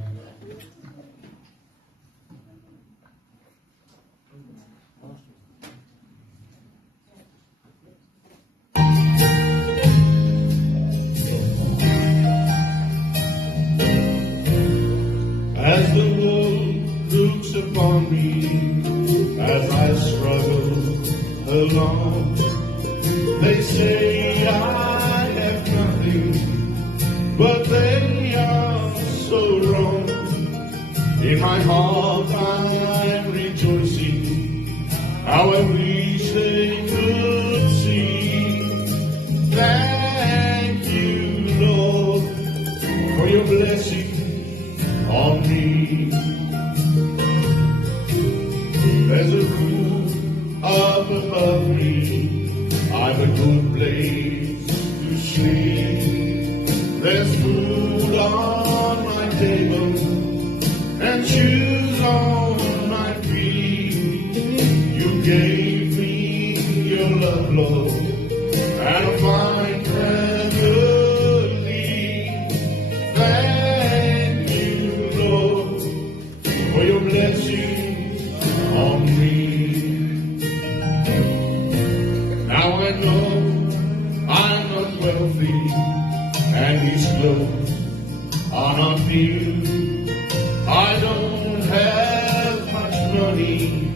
As the world looks upon me, as I struggle along, they say I have nothing, but they are so wrong. In my heart I'm rejoicing, how I wish they could see. Thank you, Lord, for your blessing on me. There's a roof up above me, I've a good place to sleep. There's food on my table and shoes on my feet. You gave me your love, Lord, and a fine family. Thank you, Lord, your feet, and His clothes are not new. I don't have much money,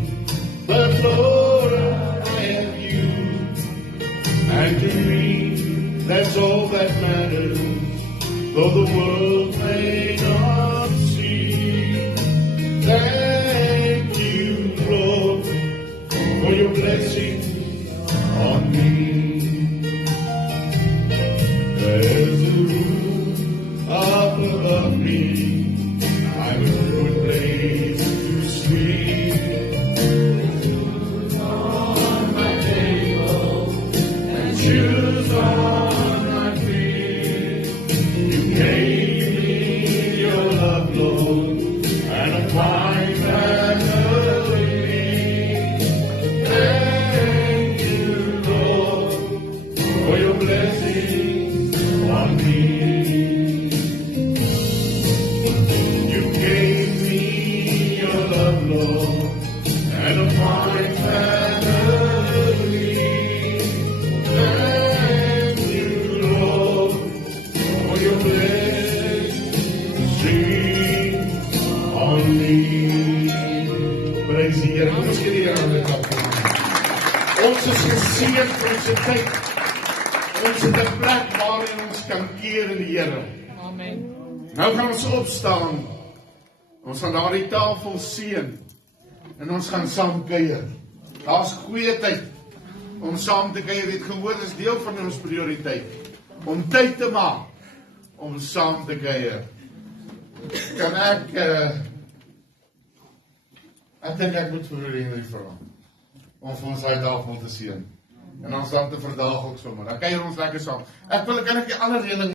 but Lord, I have you. And to me, that's all that matters, though the world may not see. Thank you, Lord, for your blessing on me. There's a roof up above me, I'm in a good place to sleep. Food on my table and shoes on my feet. You gave me your love, Lord, and a fine family. Thank you, Lord, for your blessings on me. You gave me your love, Lord, and a fine family. Thank you, Lord, for your blessing on me. Praise die Here. Kom ons gee die Here 'n klap. Ons is geseën vir ons tyd. Ons het 'n plek waarin ons kan keer in die Here. Amen. Nou gaan ons opstaan. Ons gaan daardie tafel seën en ons gaan saam kuier. Daar's goeie tyd om saam te kuier. Jy het gehoor, dis deel van ons prioriteit om tyd te maak om saam te kuier. Kan ek dink ek moet vir Henry vra om vir ons daai tafel te seën en ons dan te verdaag ook sommer. Dan kuier ons lekker saam. Kan ek die ander een ding